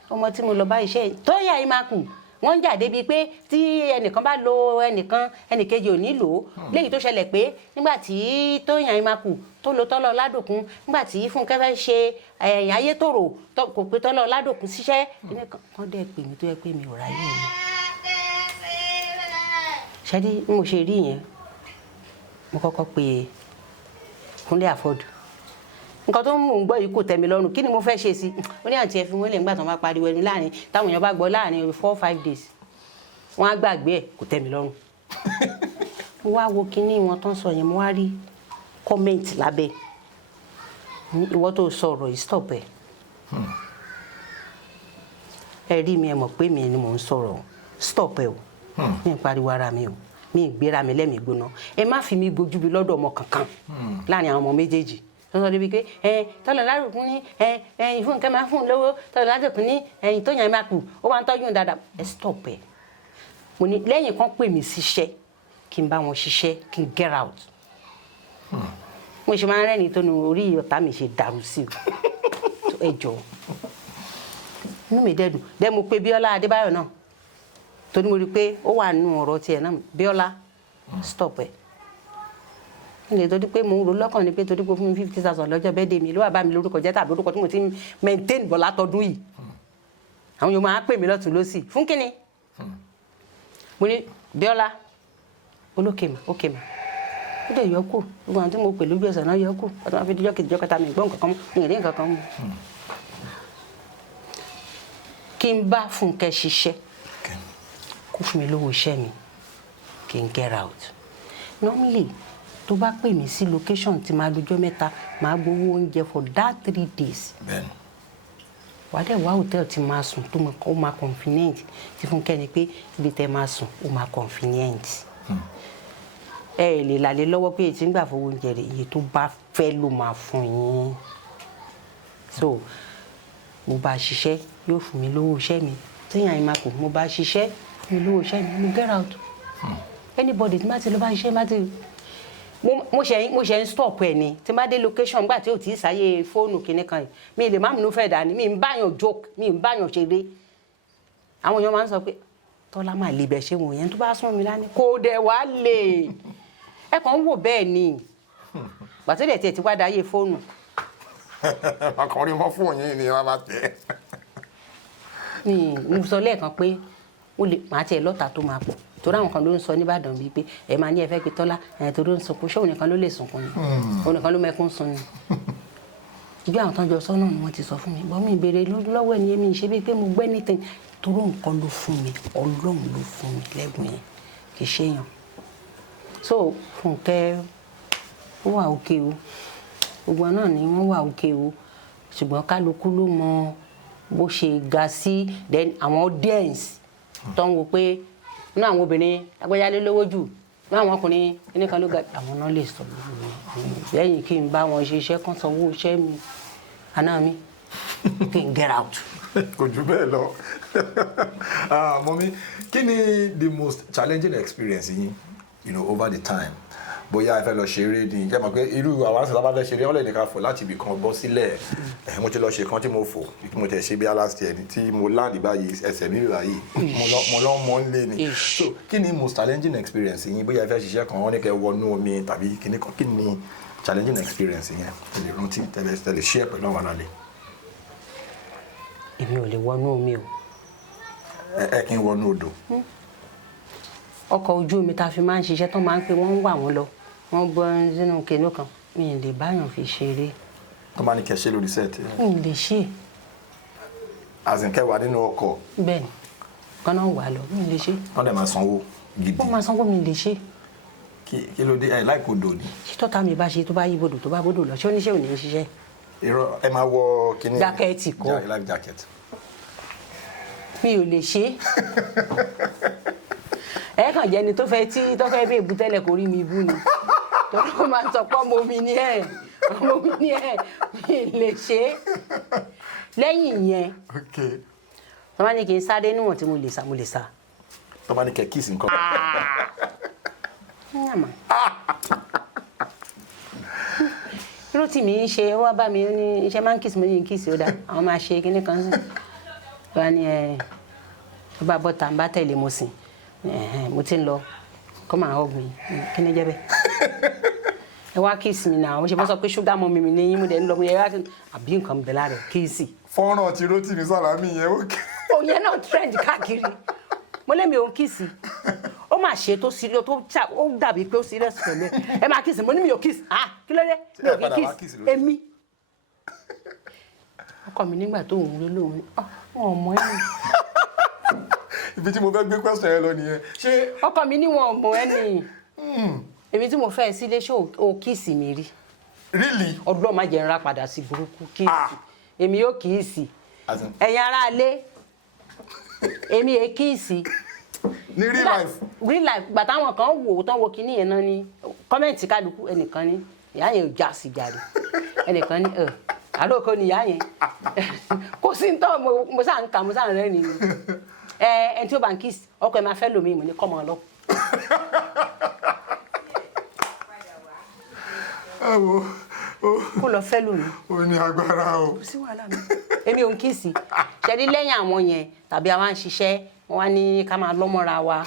ọmọ tí mo lọ bá iṣẹ́ Tóyìn Àyìnmákù wọ́n ń jà débi pé tí ẹnìkan bá lo ẹnìkejì ò ní lò ó léyìí tó ṣẹlẹ̀ pé nígbà tí Tóyìn Àyìnmákù tó lo Tọ́lá Ọládòkun nígbà tí Fúnkẹ́ fẹ́ ṣe Ayétòrò kò pé Tọ́lá Ọládòkun síṣẹ́ kan dẹ̀ pè mí tó yẹ pé mi ò ráyè mi ṣẹ́dí bí mo ṣe rí yẹn mo kọ́kọ́ pe Kúnlé Àfọ̀dù nǹkan tó ń mú un gbọ́ yìí kò tẹ́ mi lọ́rùn kí ni mo fẹ́ ṣe sí ó ní àǹtí ẹ fi wọ́n lè nígbà tó máa pariwo ẹni láàrin táwọn èèyàn bá gbọ́ láàrin 4-5 days wọ́n á gbàgbé ẹ̀ kò tẹ́ mi lọ́rùn. mo wá wo kinní wọn tó ń sọ yẹn mo wá rí kọ́mẹ́ǹtì lábẹ́ ìwọ tó sọ̀rọ̀ yìí stop ẹ̀ ẹ rí mi ẹ mọ̀ pé mi ni mò ń sọ̀rọ̀ stop ẹ̀ o mi ń pariwo ara mi o mi ń gbéra mi lẹ́mìí gbóná ẹ má fi mi gbójú bi lọ́dọ̀ ọmọ kankan láàrin àwọn ọmọ méjèèjì sọ́sọ́ débi pé Tọ́lá Ọládòkun ní Fúnkẹ́ máa fún un lówó Tọ́lá Ọládòkun ní Tóyìn Àyìnmákù ó wá ń tọ́jú dáadáa ẹ stop ẹ mo ní lẹ́yìn kan pè mí síṣẹ́ kí n bá wọn ṣiṣẹ́ kí n get out mo ṣe máa ń rẹ́ni tó nu orí ọ̀tá mi ṣe dàrú sí ẹ jọ inú mi dẹ́dùn dẹ́ mo pe Bíọ́lá Adébáyọ̀ náà torí mo rí i pé ó wà nínú ọ̀rọ̀ tiẹ̀ náà Bíọ́lá stop ẹ ilé torí pé mo ń ro lọ́kàn ni pé torí pé fún mi 50,000 lọ́jọ́ bẹ́ẹ̀ dé mi ló wà bá mi lórúkọ jẹ́ tàbí orúkọ tí mo ti ń maintain bọ̀ látọdún yìí àwọn yóò máa pè mí lọ́tún lọ́sì fún kínní mo ní Bíọ́lá olókè mà ó dẹ̀ yọ kù gbogbo àwọn tí mo pè lójú ẹsẹ̀ náà yọ kù ọtí wọn fi díjọ́ kejì jọ́ kẹta mi gbọ́ nǹkan kan mi ì rí nǹkan kan mu kí n bá Fúnkẹ́ ṣiṣẹ́ kó fún mi lówó iṣẹ́ mi kí n get out normally tó bá pè mí sí location tí máa lọ́jọ́ mẹ́ta máa gbowó oúnjẹ for that 3 days. wàá dẹ̀ wá hòtẹ́ẹ̀lì tí máa sùn tó ó máa convenient tí Fúnkẹ́ ni pé ibi tẹ́ máa sùn ó máa convenient. ẹ lè lálẹ́ lọ́wọ́ pé ètí ń gbà fowó oúnjẹ rẹ̀ iye tó bá fẹ́ ló máa fún yín. so mo bá ṣiṣẹ́ yóò fún mi lówó iṣẹ́ mi Tóyìn Àyìnmákù mo bá ṣiṣẹ́ fún mi lówó iṣẹ́ mi mo get out. anybody tí má ti lọ bá ṣiṣẹ́ má ti mo ṣe ń stop ẹ ni tí n bá dé location gbà tí ò tí ì sáyé fóònù kìnìún kan yìí mi lè má múnú fẹ́ dání mi ń báyàn joke mi ń báyàn ṣeré àwọn èèyàn máa ń sọ pé Tọ́lá máa lè bẹ̀ ṣe wò yẹn tó bá sún mi lánìí kò dẹ̀ wá lè ẹ kàn ń wò bẹ́ẹ̀ ni gbàtí dẹ̀ tiẹ̀ ti wá dáyé fóònù. ọkùnrin mọ́ fún òyìn ni wọ́n bá tẹ̀. mo sọ lẹ́ẹ̀kan pé màá tiẹ̀ lọ́ta tó máa pọ̀ torí àwọn kan ló ń sọ nìbàdàn bíi pé ẹ máa ní ẹ fẹ́ pe Tọ́lá torí ó ń sunkún ṣé òun nìkan ló lè sunkún ni òun nìkan ló mẹ́kún sun ni ibi àwọn tán jọ sọ náà ni wọ́n ti sọ fún mi bọ́ mi ìbéèrè lọ́wọ́ ẹni èmi ṣe bíi pé mo gbẹ́ ní tẹ̀yìn torí nǹkan ló fún mi Ọlọ́run ló fún mi lẹ́bùn yẹn kì í ṣèyàn so Fúnkẹ́ ó wà òkè o gbogbo náà ni wọ́n wà òkè o ṣùgbọ́n kálukú ló mọ bó ṣe ga sí then àwọn audience tó ń wo pé ní àwọn obìnrin agbẹ́yálé lówó jù ní àwọn ọkùnrin kíní kan ló ga àwọn náà lè sọ lẹ́yìn kí n bá wọn ṣe iṣẹ́ kan sanwó iṣẹ́ mi àná mi kí n get out. kò jù bẹ́ẹ̀ lọ mọ́mí kí ni the most challenging experience yín over the time bóyá ẹ fẹ́ lọ ṣeré ni jẹ́ mọ̀ pé irú àwọn àṣà bá fẹ́ ṣeré wọ́n lè ní ká fò láti ibì kan bọ́ sílẹ̀ mo ti lọ ṣe kan tí mo fò mo tẹ̀ ṣe bí last year ni tí mo land báyìí ẹsẹ̀ mi rà yìí mo lọ́ mọ́ ń lé ni so kí ni most challenging experience yín bóyá ẹ fẹ́ ṣiṣẹ́ kan wọ́n ní kẹ́ wọnú omi tàbí kíní kan kí ni challenging experience yẹn tẹ̀lé rántí tẹ̀lé share pẹ̀lú àwọn alẹ́. èmi ò lè wọnú omi o ẹ kí n wọnú odò. ọkọ̀ ojú omi tá a fi máa ń ṣiṣẹ́ tó máa ń pè wọ́n ń wà wọ́n lọ wọ́n bọ́ sínú kéènù kan mi ì lè báyàn fi ṣeré. tó bá ní kẹ́ ṣe lórí sẹ́ẹ̀tì. mi ì lè ṣe. àzìnkẹ́ wà nínú ọkọ̀. bẹ́ẹ̀ ni kan náà wà lọ mi ì lè ṣe. wọ́n dẹ̀ máa sanwó gidi. wọ́n máa sanwó mi ì lè ṣe. kí ló dé ẹ láìkó odò ni. ṣé tọ́ta mi bá ṣe tó bá yí bodò tó bá bodò lọ ṣé oníṣẹ́ ò ní í ṣiṣẹ́. irọ́ ẹ máa wọ kíní. jákẹ́ẹ̀tì kọ́ life jacket. mi ò lè ṣe. ẹ kàn jẹ́ni tó fẹ́ bí èbú tẹ́lẹ̀ kò rí mi bú ni torí ó máa ń sọ pé ọmọ mi ní ẹ̀ mi ì lè ṣe. lẹ́yìn yẹn tó bá ní kí n sáré níwọ̀n tí mo lè sá. tó bá ní kẹ́ kíìsì nǹkan. irú tí mi ń ṣe wá bá mi ní iṣẹ́ máa ń kíìsì mo ní kíìsì ó dáa àwọn máa ṣe kíní kan sí wá ní ó bá bọ́ta ń bá tẹ̀lé mo sìn mo ti ń lọ kọ́ máa hug mi kí ni jẹ́ bẹ́ẹ̀ ẹ wá kíìsì mi náà mo ṣe bọ́ sọ pé ṣúgà mọ́ mi ní yín mo dẹ̀ ń lọ mo yẹ wá àbí nǹkan bẹ̀ lára kíìsì. fọ́nrán tí Rótìmí Sàlámì yẹn ó kí. òun yẹn náà trend káàkiri mo lé mi ò ń kíìsì ó mà ṣe tó serious tó ó dàbí pé ó serious pẹ̀lú ẹ máa kíìsì mo ní mi ò kíìsì kí ló dé mi ò kí kíìsì èmi ọkọ mi nígbà tó ń rí lóhùn wọn ò mọ ẹni. ibi tí mo fẹ́ gbé question yẹn lọ nìyẹn ṣé. ọkọ mi ní wọn ò mọ ẹni èmi tí mo fẹ́ sílé ṣé o kíìsì mi rí. really. ọdún ọmọ jẹ́ ńlá padà sí burúkú kíìsì èmi yóò kíìsì ẹ̀yin aráalé èmi yẹn kíìsì. ní real life gbàtà àwọn kan wò ó tán wo kinní yẹn náà ní kọ́mẹ̀ntì kálukú ẹnìkan ní ìyá yẹn ò já sí jàre ẹnìkan ní àlóko ni ìyá yẹn kò sí ntọ́ mo sáà ń kà mo sáà ń rẹ́rìn ni ẹni tí ó bá ń kíìsì ọkọ ẹ máa fẹ́ lómi ìmọ̀ ní kọ́mọ lọ. ẹ wo kó lọ fẹ́ lómi. ó ní agbára o. kò sí wàhálà mi èmi ò ń kíìsì ṣẹ́ni lẹ́yìn àwọn yẹn tàbí àwọn àṣìṣe wọn wá ní ká máa lọ́mọ́ra wa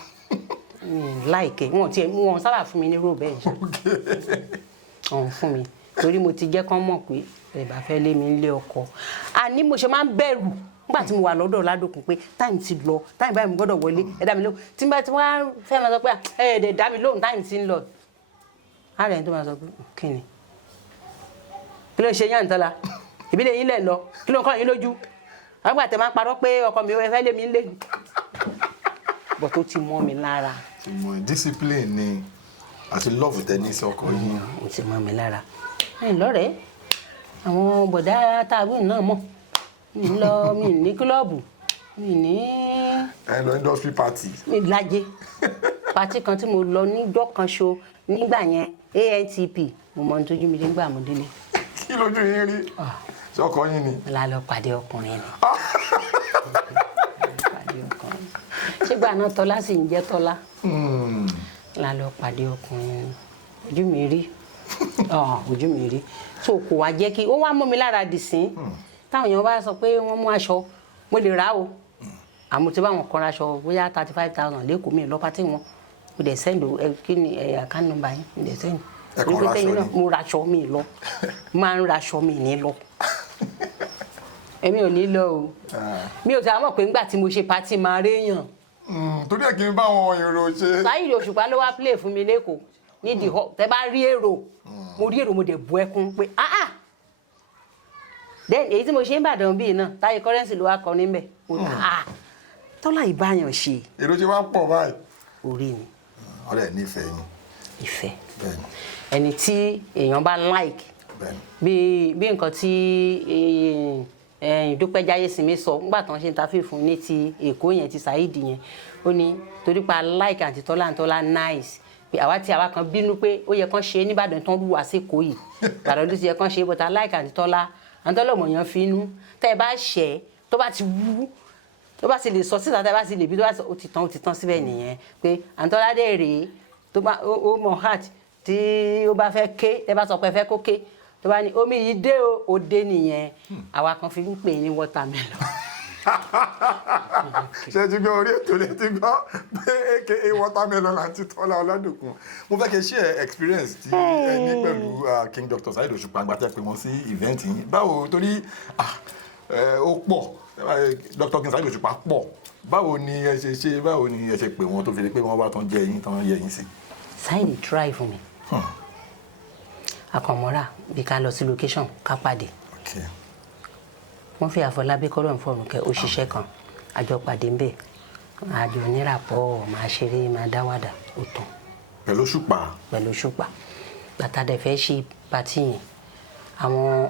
láìkẹ́ wọn sábà fún mi ní rò bẹ́ẹ̀ ṣá ọ̀hún fún mi torí mo ti jẹ́ kán mọ̀ pé ẹ bá fẹ́ lé mi nílé ọkọ àní mo ṣe máa ń bẹ̀rù nígbà tí mo wà lọ́dọ̀ Ládòkun pé táìmù ti lọ táìmù báyìí mo gbọ́dọ̀ wọlé ẹ dá mi lóhùn tí bá ti wá fẹ́ máa sọ pé ẹ ẹ̀dẹ̀ dá mi lóhùn táìmù ti ń lọ ààrẹ ẹni tó máa sọ pé kí ni kí ló ń ṣe yàn tọ́la ìbílẹ̀ yín lẹ̀ lọ kí ló ń kọ́ yín lójú àgbà tẹ máa ń parọ́ pé ọkọ mi fẹ́ lé mi nílé bọ̀ tó ti mọ́ mi lára. discipline ni àti love tennis ọkọ yìí. ó ti mọ́ mi lára ẹ lọ́rẹ̀ẹ́ àwọn bọ̀dá táàbù náà mọ̀ mi lọ mi ní kílọ̀bù mi ní. ẹ lọ industry party. mi lájẹ pati kan tí mo lọ níjọ́ kan ṣo nígbà yẹn ANTP mo mọ nítorí mi nígbà mo délé. kí lójú yín rí sọkọ yín ni. la lọ pàdé ọkùnrin ni. pàdé ọkùnrin ṣé gbà náà Tọ́lá sì ń jẹ́ Tọ́lá. la lọ pàdé ọkùnrin ni ojú mi rí ojú mi rí so kò wá jẹ́ kí ó wá mọ́ mi lára dì sí táwọn èèyàn bá sọ pé wọ́n mú aṣọ mo lè rà o àmọ́ tí báwọn kọ́ra aṣọ bóyá 35,000 lẹ́kọ̀ọ́ mi lọ́pàá tí wọ́n mo dẹ̀ sẹ́ndò kí ni account number yín mo dẹ̀ sẹ́ndò. ẹ̀kọ́ raṣọ ni mo raṣọ mi lọ máa ń raṣọ mi ní lọ èmi ò ní lọ o mi ò tí a mọ̀ pé ńgbà tí mo ṣe pátì máa réèyàn. torí ẹ̀ kí n bá àwọn èrò ṣe. Saheed Òṣùpá ló wá play fún mi lẹ́kọ̀ọ́ ní the hall tẹ bá rí èrò mo rí èrò mo dẹ̀ bu ẹkún pé then èyí tí mo ṣe ń bàdàn bíi náà Táyé Currency ló wá kọ níbẹ̀ Tọ́lá ìbáyàn ṣe. èrò ṣe wá pọ̀ báyìí. orí mi. ọ̀rẹ́ nífẹ̀ẹ́ yín. ìfẹ́ ẹni tí èèyàn bá like bí nǹkan tí Dúpẹ́ Jáyésìmí sọ nígbà tí wọ́n ṣe ń tafí fún ní ti Èkó yẹn ti Saheed yẹn ó ní torí pa like àti Tọ́lá nice pé àwa tí àwa kan bínú pé ó yẹ kán ṣe nìbàdàn tán lù wá sí Èkó yìí Ìbàdàn ló ti yẹ kán ṣe bọ́tà like àti Tọ́lá ọmọ yẹn fi inú tẹ́ ẹ bá ṣẹ́ tó bá ti wú tó bá ti lè sọ síta tẹ́ ẹ bá ti lè bí tó bá ó ti tán síbẹ̀ nìyẹn pé Àǹtọ́lá dé rèé tó bá ó mọ heart tí ó bá fẹ́ ké tẹ́ bá sọ pé fẹ́ kó ké tó bá ní omi yìí dé o dé nìyẹn àwa kan fi ń pè ní watermelon. ṣé ti gbọ́ orí ètò lè ti gbọ́ pé aka watermelon àti Tọ́lá Ọládòkun mo fẹ́ kẹ́ share experience tí ẹ ní pẹ̀lú King Dr. Saheed Òṣùpá àgbà tẹ́ pé wọ́n sí event yìí báwo torí ó pọ̀ Dr. King Saheed Òṣùpá pọ̀ báwo ni ẹ ṣe pè wọ́n tó fi rí pé wọ́n wá tán jẹ yín tán yẹ yín sí. Saheed try fún mi akọ̀mọ́ra bí ká lọ sí location ká pàdé wọ́n fi Àfọlábí kọ́rọ̀ fọ́ọ̀rùn kẹ́ òṣìṣẹ́ kan àjọ pàdé ń bẹ̀ àjọ oníràpọ̀ máa ṣeré máa dáwàdà ó tán. pẹ̀lú Òṣùpá. Bàtà dẹ̀ fẹ́ ṣe pàtí yẹn àwọn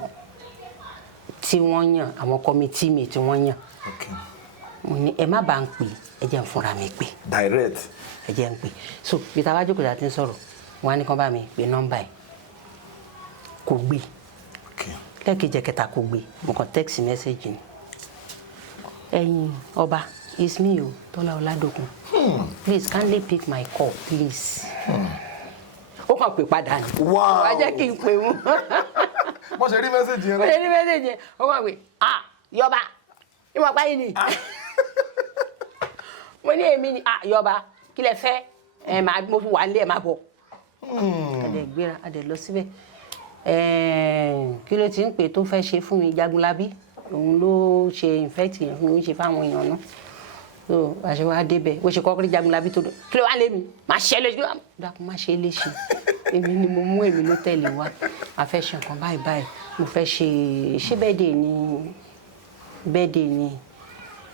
tí wọ́n yàn àwọn kọ́mítì mi tí wọ́n yàn mo ní ẹ má bá ń pè ẹ jẹ́ ń fúnra mi pè. direct. ẹ jẹ́ ń pè so bí ta bá jókòó láti ń sọ̀rọ̀ wọn á ní kán bá mi pè nọ́mbà ẹ̀ kò gbé lẹ́ẹ̀kejì ẹ̀kẹta kò gbé mo kàn text message ni ẹ̀yin ọba it's me o Tọ́lá Ọládòkun please kindly pick my call please. Ó kàn pè padà ni. Wow. Wá jẹ́ kí n pè wọ́n. Wọ́n ṣe rí mẹ́sẹ̀jì yẹn. Wọ́n ṣe rí mẹ́sẹ̀jì yẹn. Ó kàn pè yọba ìmọ̀ páyé ni. Mo ní èmi ni yọba kí lẹ fẹ́ mo fi wà nílé ẹ̀ máa bọ̀. Adẹ̀ gbéra adẹ̀ lọ síbẹ̀. Kí ló ti ń pè tó fẹ́ ṣe fún mi Jagunlabi òun ló ṣe infect yẹn fún mi ó ṣe fáwọn èèyàn náà. So àṣẹ wa débẹ̀ ó ṣe kọ́kọ́ rí Jagunlabi tó dùn kí ló wá lé mi máa ṣe lójú dákun má ṣe léṣe èmi ni mo mú èmi ló tẹ̀lé wa a fẹ́ ṣe nǹkan báyìí mo fẹ́ ṣe birthday ni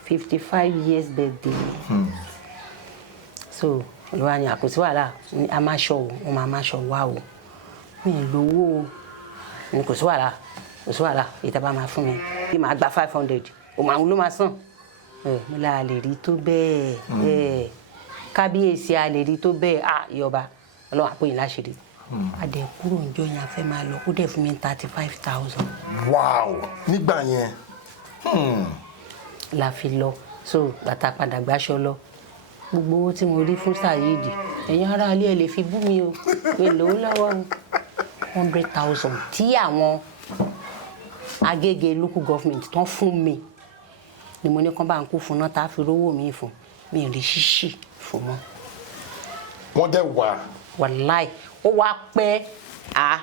55 years birthday so olùwà ni àkóso wàhálà a máa ṣọ o wọn máa ṣọ wá o mi ì lówó o ní kò sí wàhálà ìtàbá máa fún mi bí màá gba 500 òun àwọn ló máa sàn. Mo la lè rí tó bẹ́ẹ̀ kábíyèsí a lè rí tó bẹ́ẹ̀ yọba ọlọ́run àpòyìn láṣìírí adẹ kúrò níjọ́ yẹn a fẹ́ máa lọ ó dẹ̀ fún mi 35,000. Wow nígbà yẹn. La fi lọ so bàtà padà gbáṣọ lọ gbogbo owó tí mo rí fún Saheed ẹ̀yin ará ilé ẹ̀ lè fi bú mi o pé lòó lọ́wọ́ 100,000 tí àwọn Agége local government tán fún mi ni mo ní kán bá ń kú fún náà tá a fi rówó mi fún mi ò lè ṣíṣì fún mọ́. Wọ́n dẹ̀ wá. Wàláì ó wá pẹ́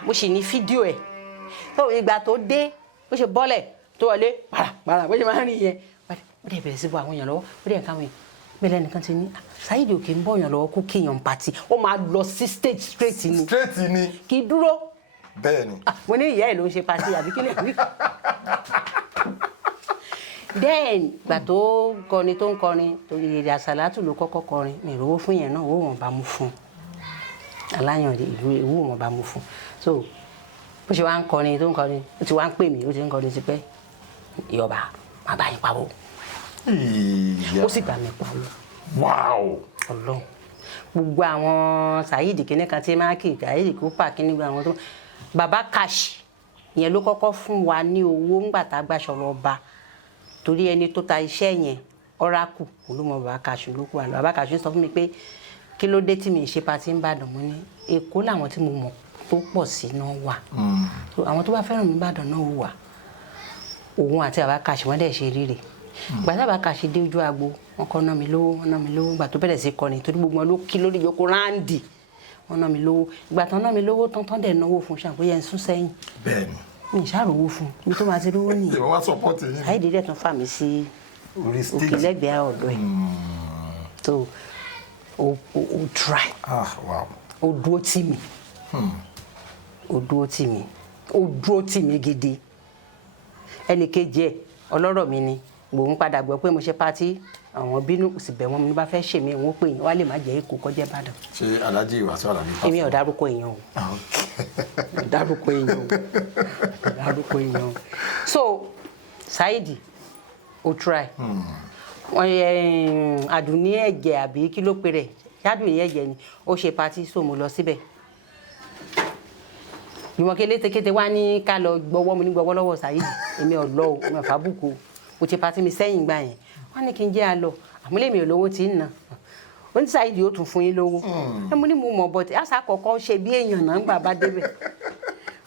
mo sì ní fídíò ẹ̀ tó ìgbà tó dé bó ṣe bọ́lẹ̀ tó wọlé pàrà bó ṣe máa ń rìn yẹn ó dẹ̀ bẹ̀rẹ̀ sí bọ́ àwọn èèyàn lọ́wọ́ ó dẹ̀ káwọn èèyàn bẹ́ẹ̀ nìkan ti ní Saheed òkè ń bọ̀ èèyàn lọ́wọ́ kó kéèyàn pàtì ó máa lọ sí stage straight ni kì í dúró. Bẹ́ẹ̀ ni. Mo ní ìyá ẹ̀ ló ń ṣe pàtì àbí kí ni then gbà tó kọrin tó ń kọrin torí èdè àsàlátù ló kọ́kọ́ kọrin mi ìrówó fún yẹn náà owó wọn bá mú fún aláyàn ìlú wọn bá mú fún so bó ṣe wá ń kọrin tó ń kọrin ó ti wá ń pè mí ó ti ń kọrin tipẹ́ ìyọba má bá yín pawó ó sì gbà mí pawó. Wow. Ọlọ́run gbogbo àwọn Saheed kìnìún kan tí máàkì Saheed Kúpà kìnìún àwọn tó bàbá cash ìyẹn ló kọ́kọ́ fún wa ní owó ńgbà tá a gbàṣọ lọ bá torí ẹni tó ta iṣẹ́ yẹn Oracle olúmọ bàbá Kàṣù ló kú àlọ́ bàbá Kàṣù sọ fún mi pé kí ló dé tí mi ṣe pati ń bàdàn mo ní Èkó làwọn tí mo mọ̀ tó pọ̀ sí náà wà àwọn tó bá fẹ́ràn mi bàdàn náà wà òun àti bàbá Kàṣù wọ́n dẹ̀ ṣe rírè gbàtà bàbá Kàṣù dé ojú agbo wọn kọ́ ná mi lówó gbà tó bẹ̀rẹ̀ sí kọrin torí gbogbo wọn ló kí lórí ìjókòó ráǹdì wọn ná mi lówó ìgbà tán ná mi lówó tán dẹ̀ náwó fún ṣàpéyẹ ń sún sẹ́yìn. Bẹ́ẹ̀ni. Mi ìṣàròwò fún mi tó máa ti rówó nìyẹn. Ìwọ wá sọpọ́tì yín. Saheed dẹ̀ tún fà mí sí òkè lẹ́gbẹ̀ẹ́ ọ̀dọ́ ẹ̀ so o try o dúró tì mí o dúró tì mí gidi ẹnì kejì ẹ̀ ọlọ́rọ̀ mi ni gbòun padà gbọ́ pé mo ṣe pátí àwọn bínú kò sì bẹ̀ wọ́n mi bá fẹ́ ṣèmí òun pè yín wá lè má jẹ́ Èkó kọjá Ìbàdàn. Ṣé Alhaji Wasiu Alabi pa? Èmi ò dárúkọ èèyàn o dárúkọ èèyàn o so Saheed o try Àdùnní ẹ̀jẹ̀ àbí kí ló pe rẹ̀ Àdùnní ẹ̀jẹ̀ ni ó ṣe pátí so mo lọ síbẹ̀ ìwọ̀n kélétékété wá ní ká lọ gbọ́wọ́ mo ní gbọ́wọ́ lọ́wọ́ Saheed èmi ò lọ o mo fà bùkù mo ti pátí mi sẹ́yìn gbà yẹn wọ́n ní kí n jẹ́ àlọ́ àmúlẹ̀ mi ò lówó tí ń ná ó ní Saheed yóò tún fún yín lówó ẹ mo ní mo mọ̀ bọ́tì àṣà kọ̀ọ̀kan ṣe bí èèyàn náà ń gbà bá débẹ̀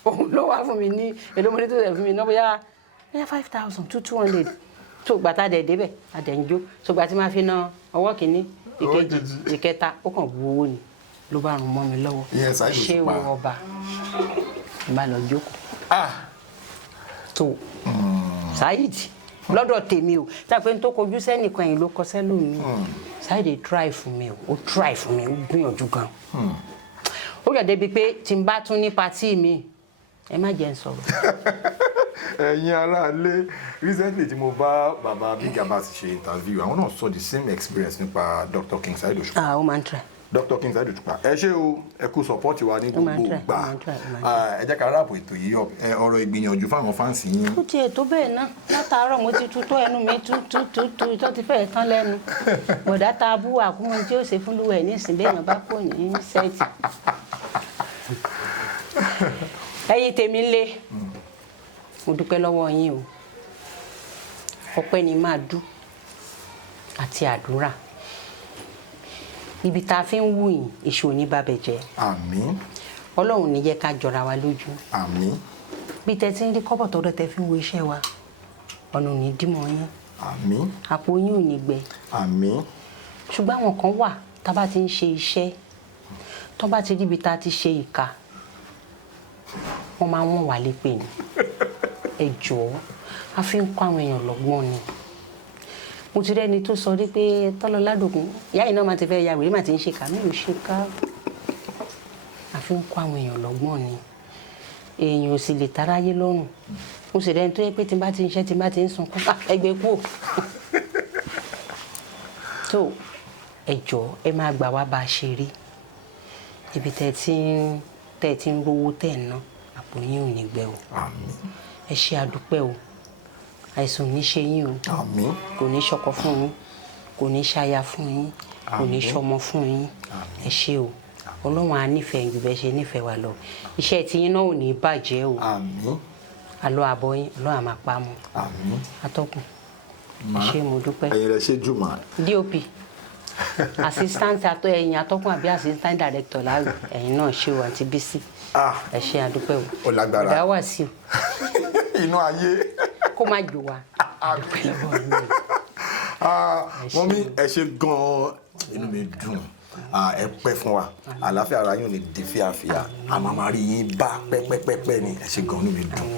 òun ló wá fún mi ní èlò mo ní tó tẹ̀ fún mi náà bóyá 5,000 to 200 tó gbàtà dẹ̀ débẹ̀ adẹ̀ ń jó tó gbà tí máa fi ná ọwọ́ kìíní ìkejì ìkẹta ó kàn bu owó ni ló bá rún mọ́ mi lọ́wọ́ ṣé o ọba ìbá lọ jókòó tó Saheed lọ́dọ̀ tèmi o tàbí tó kojú sẹ́nìkan yìí ló kọ sẹ́lòmíì Saheed try fún mi o ó try fún mi ó gbìyànjú gan ó yọ̀ débi pé tí n bá tún ní patí mi ẹ má jẹ́ n sọ̀rọ̀. ẹ̀yin aráalé recently tí mo bá bàbá Big Abbas ṣe interview àwọn náà sọ the same experience nípa Dr. King Saheed Òṣùpá. ó máa ń try. Dr. King Saheed Òṣùpá ẹ ṣé o ẹ kú support wa ní gbogbo ìgbà ẹ jẹ́ ká ráàpù ètò yìí ọ̀rọ̀ ìgbìyànjú fáwọn fáǹsì yín. ó tiẹ̀ tó bẹ́ẹ̀ náà látàárọ̀ mo ti tutọ́ ẹnu mi tú tó ti fẹ́ẹ̀ tán lẹ́nu bọ̀dá ta bú àkúmọ̀ tí ó ṣe fún lúwẹ̀ nísìn bẹ́ẹ̀ bá kò ní sẹ́ẹ̀tì. ẹ̀yin tèmi lé mo dúpẹ́ lọ́wọ́ yín o ọpẹ́ ni máa dú àti àdúrà ibi tá a fi ń wù yín èṣù ò ní bàbẹ̀ jẹ́. àmín. Ọlọ́run ní jẹ́ ká jọra wa lójú. àmín. bí tẹ́ ti ń rí kọ́bọ̀ tọ́dọ̀ tẹ́ fi ń wo iṣẹ́ wa ọ̀nà ò ní dímọ̀ yín. àmín. àpò yín ò ní gbẹ. àmín. ṣùgbọ́n àwọn kan wà tá a bá ti ń ṣe iṣẹ́ tó bá ti ríbi tá a ti ṣe ìka wọ́n máa ń wọ̀n wá lépè ni ẹ jọ̀ọ́ a fi ń kọ́ àwọn èèyàn lọ́gbọ́n ni mo ti rẹ́ni tó sọ pé Tọ́lọ́ Ládòkun ìyá yìí náà máa ti fẹ́ ya wèrè máa ti ń ṣe ká mi ò ṣe ká a fi ń kọ́ àwọn èèyàn lọ́gbọ́n ni èèyàn ò sì lè taráyé lọ́rùn mo sì rẹ́ni tó yẹ pé tí n bá ti ń ṣe tí n bá ti ń sunkún ẹgbẹ́ kú tó ẹ jọ̀ọ́ ẹ máa gbà wá bá a ṣe rí ibi tẹ́ ti ń rówó tẹ́ ń ná àpò yín ò ní gbẹ o ẹ ṣe àdúpẹ́ o àìsàn ò ní ṣe yín o kò ní ṣọkọ fún yín kò ní ṣaya fún yín kò ní ṣọmọ fún yín ẹ ṣé o Ọlọ́run á nífẹ̀ẹ́ ju bẹ́ẹ̀ ṣe nífẹ̀ẹ́ wa lọ iṣẹ́ tiyín náà ò ní bàjẹ́ o àlọ́ àbọ̀ yín Ọlọ́run á máa pa á mọ́ atọ́kùn ẹ ṣé mo dúpẹ́. ẹ̀yin rẹ̀ ṣe jùmọ̀. DOP assistant ẹ̀yin atọ́kùn àbí assistant director láàrú ẹ̀yin náà ṣe o àti Bísí ẹ ṣé àdúpẹ́ o ọ̀làgbára ọ̀dà wà sí o inú ayé kó má jò wá àdúpẹ́ lọ́wọ́ mi. mọ́mí ẹ ṣé gan-an inú mi dùn ẹ pẹ́ fún wa àlàáfíà ara yín ò ní di fíàfíà àmọ́ máa rí yín bá pẹ́pẹ́pẹ́ ni ẹ ṣé gan-an inú mi dùn.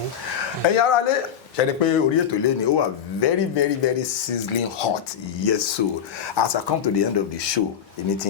ẹ̀yin aráalé ṣe ni pé orí ètò ilé ni ó wà very very very sizzling hot yes so as I come to the end of the show èmi ti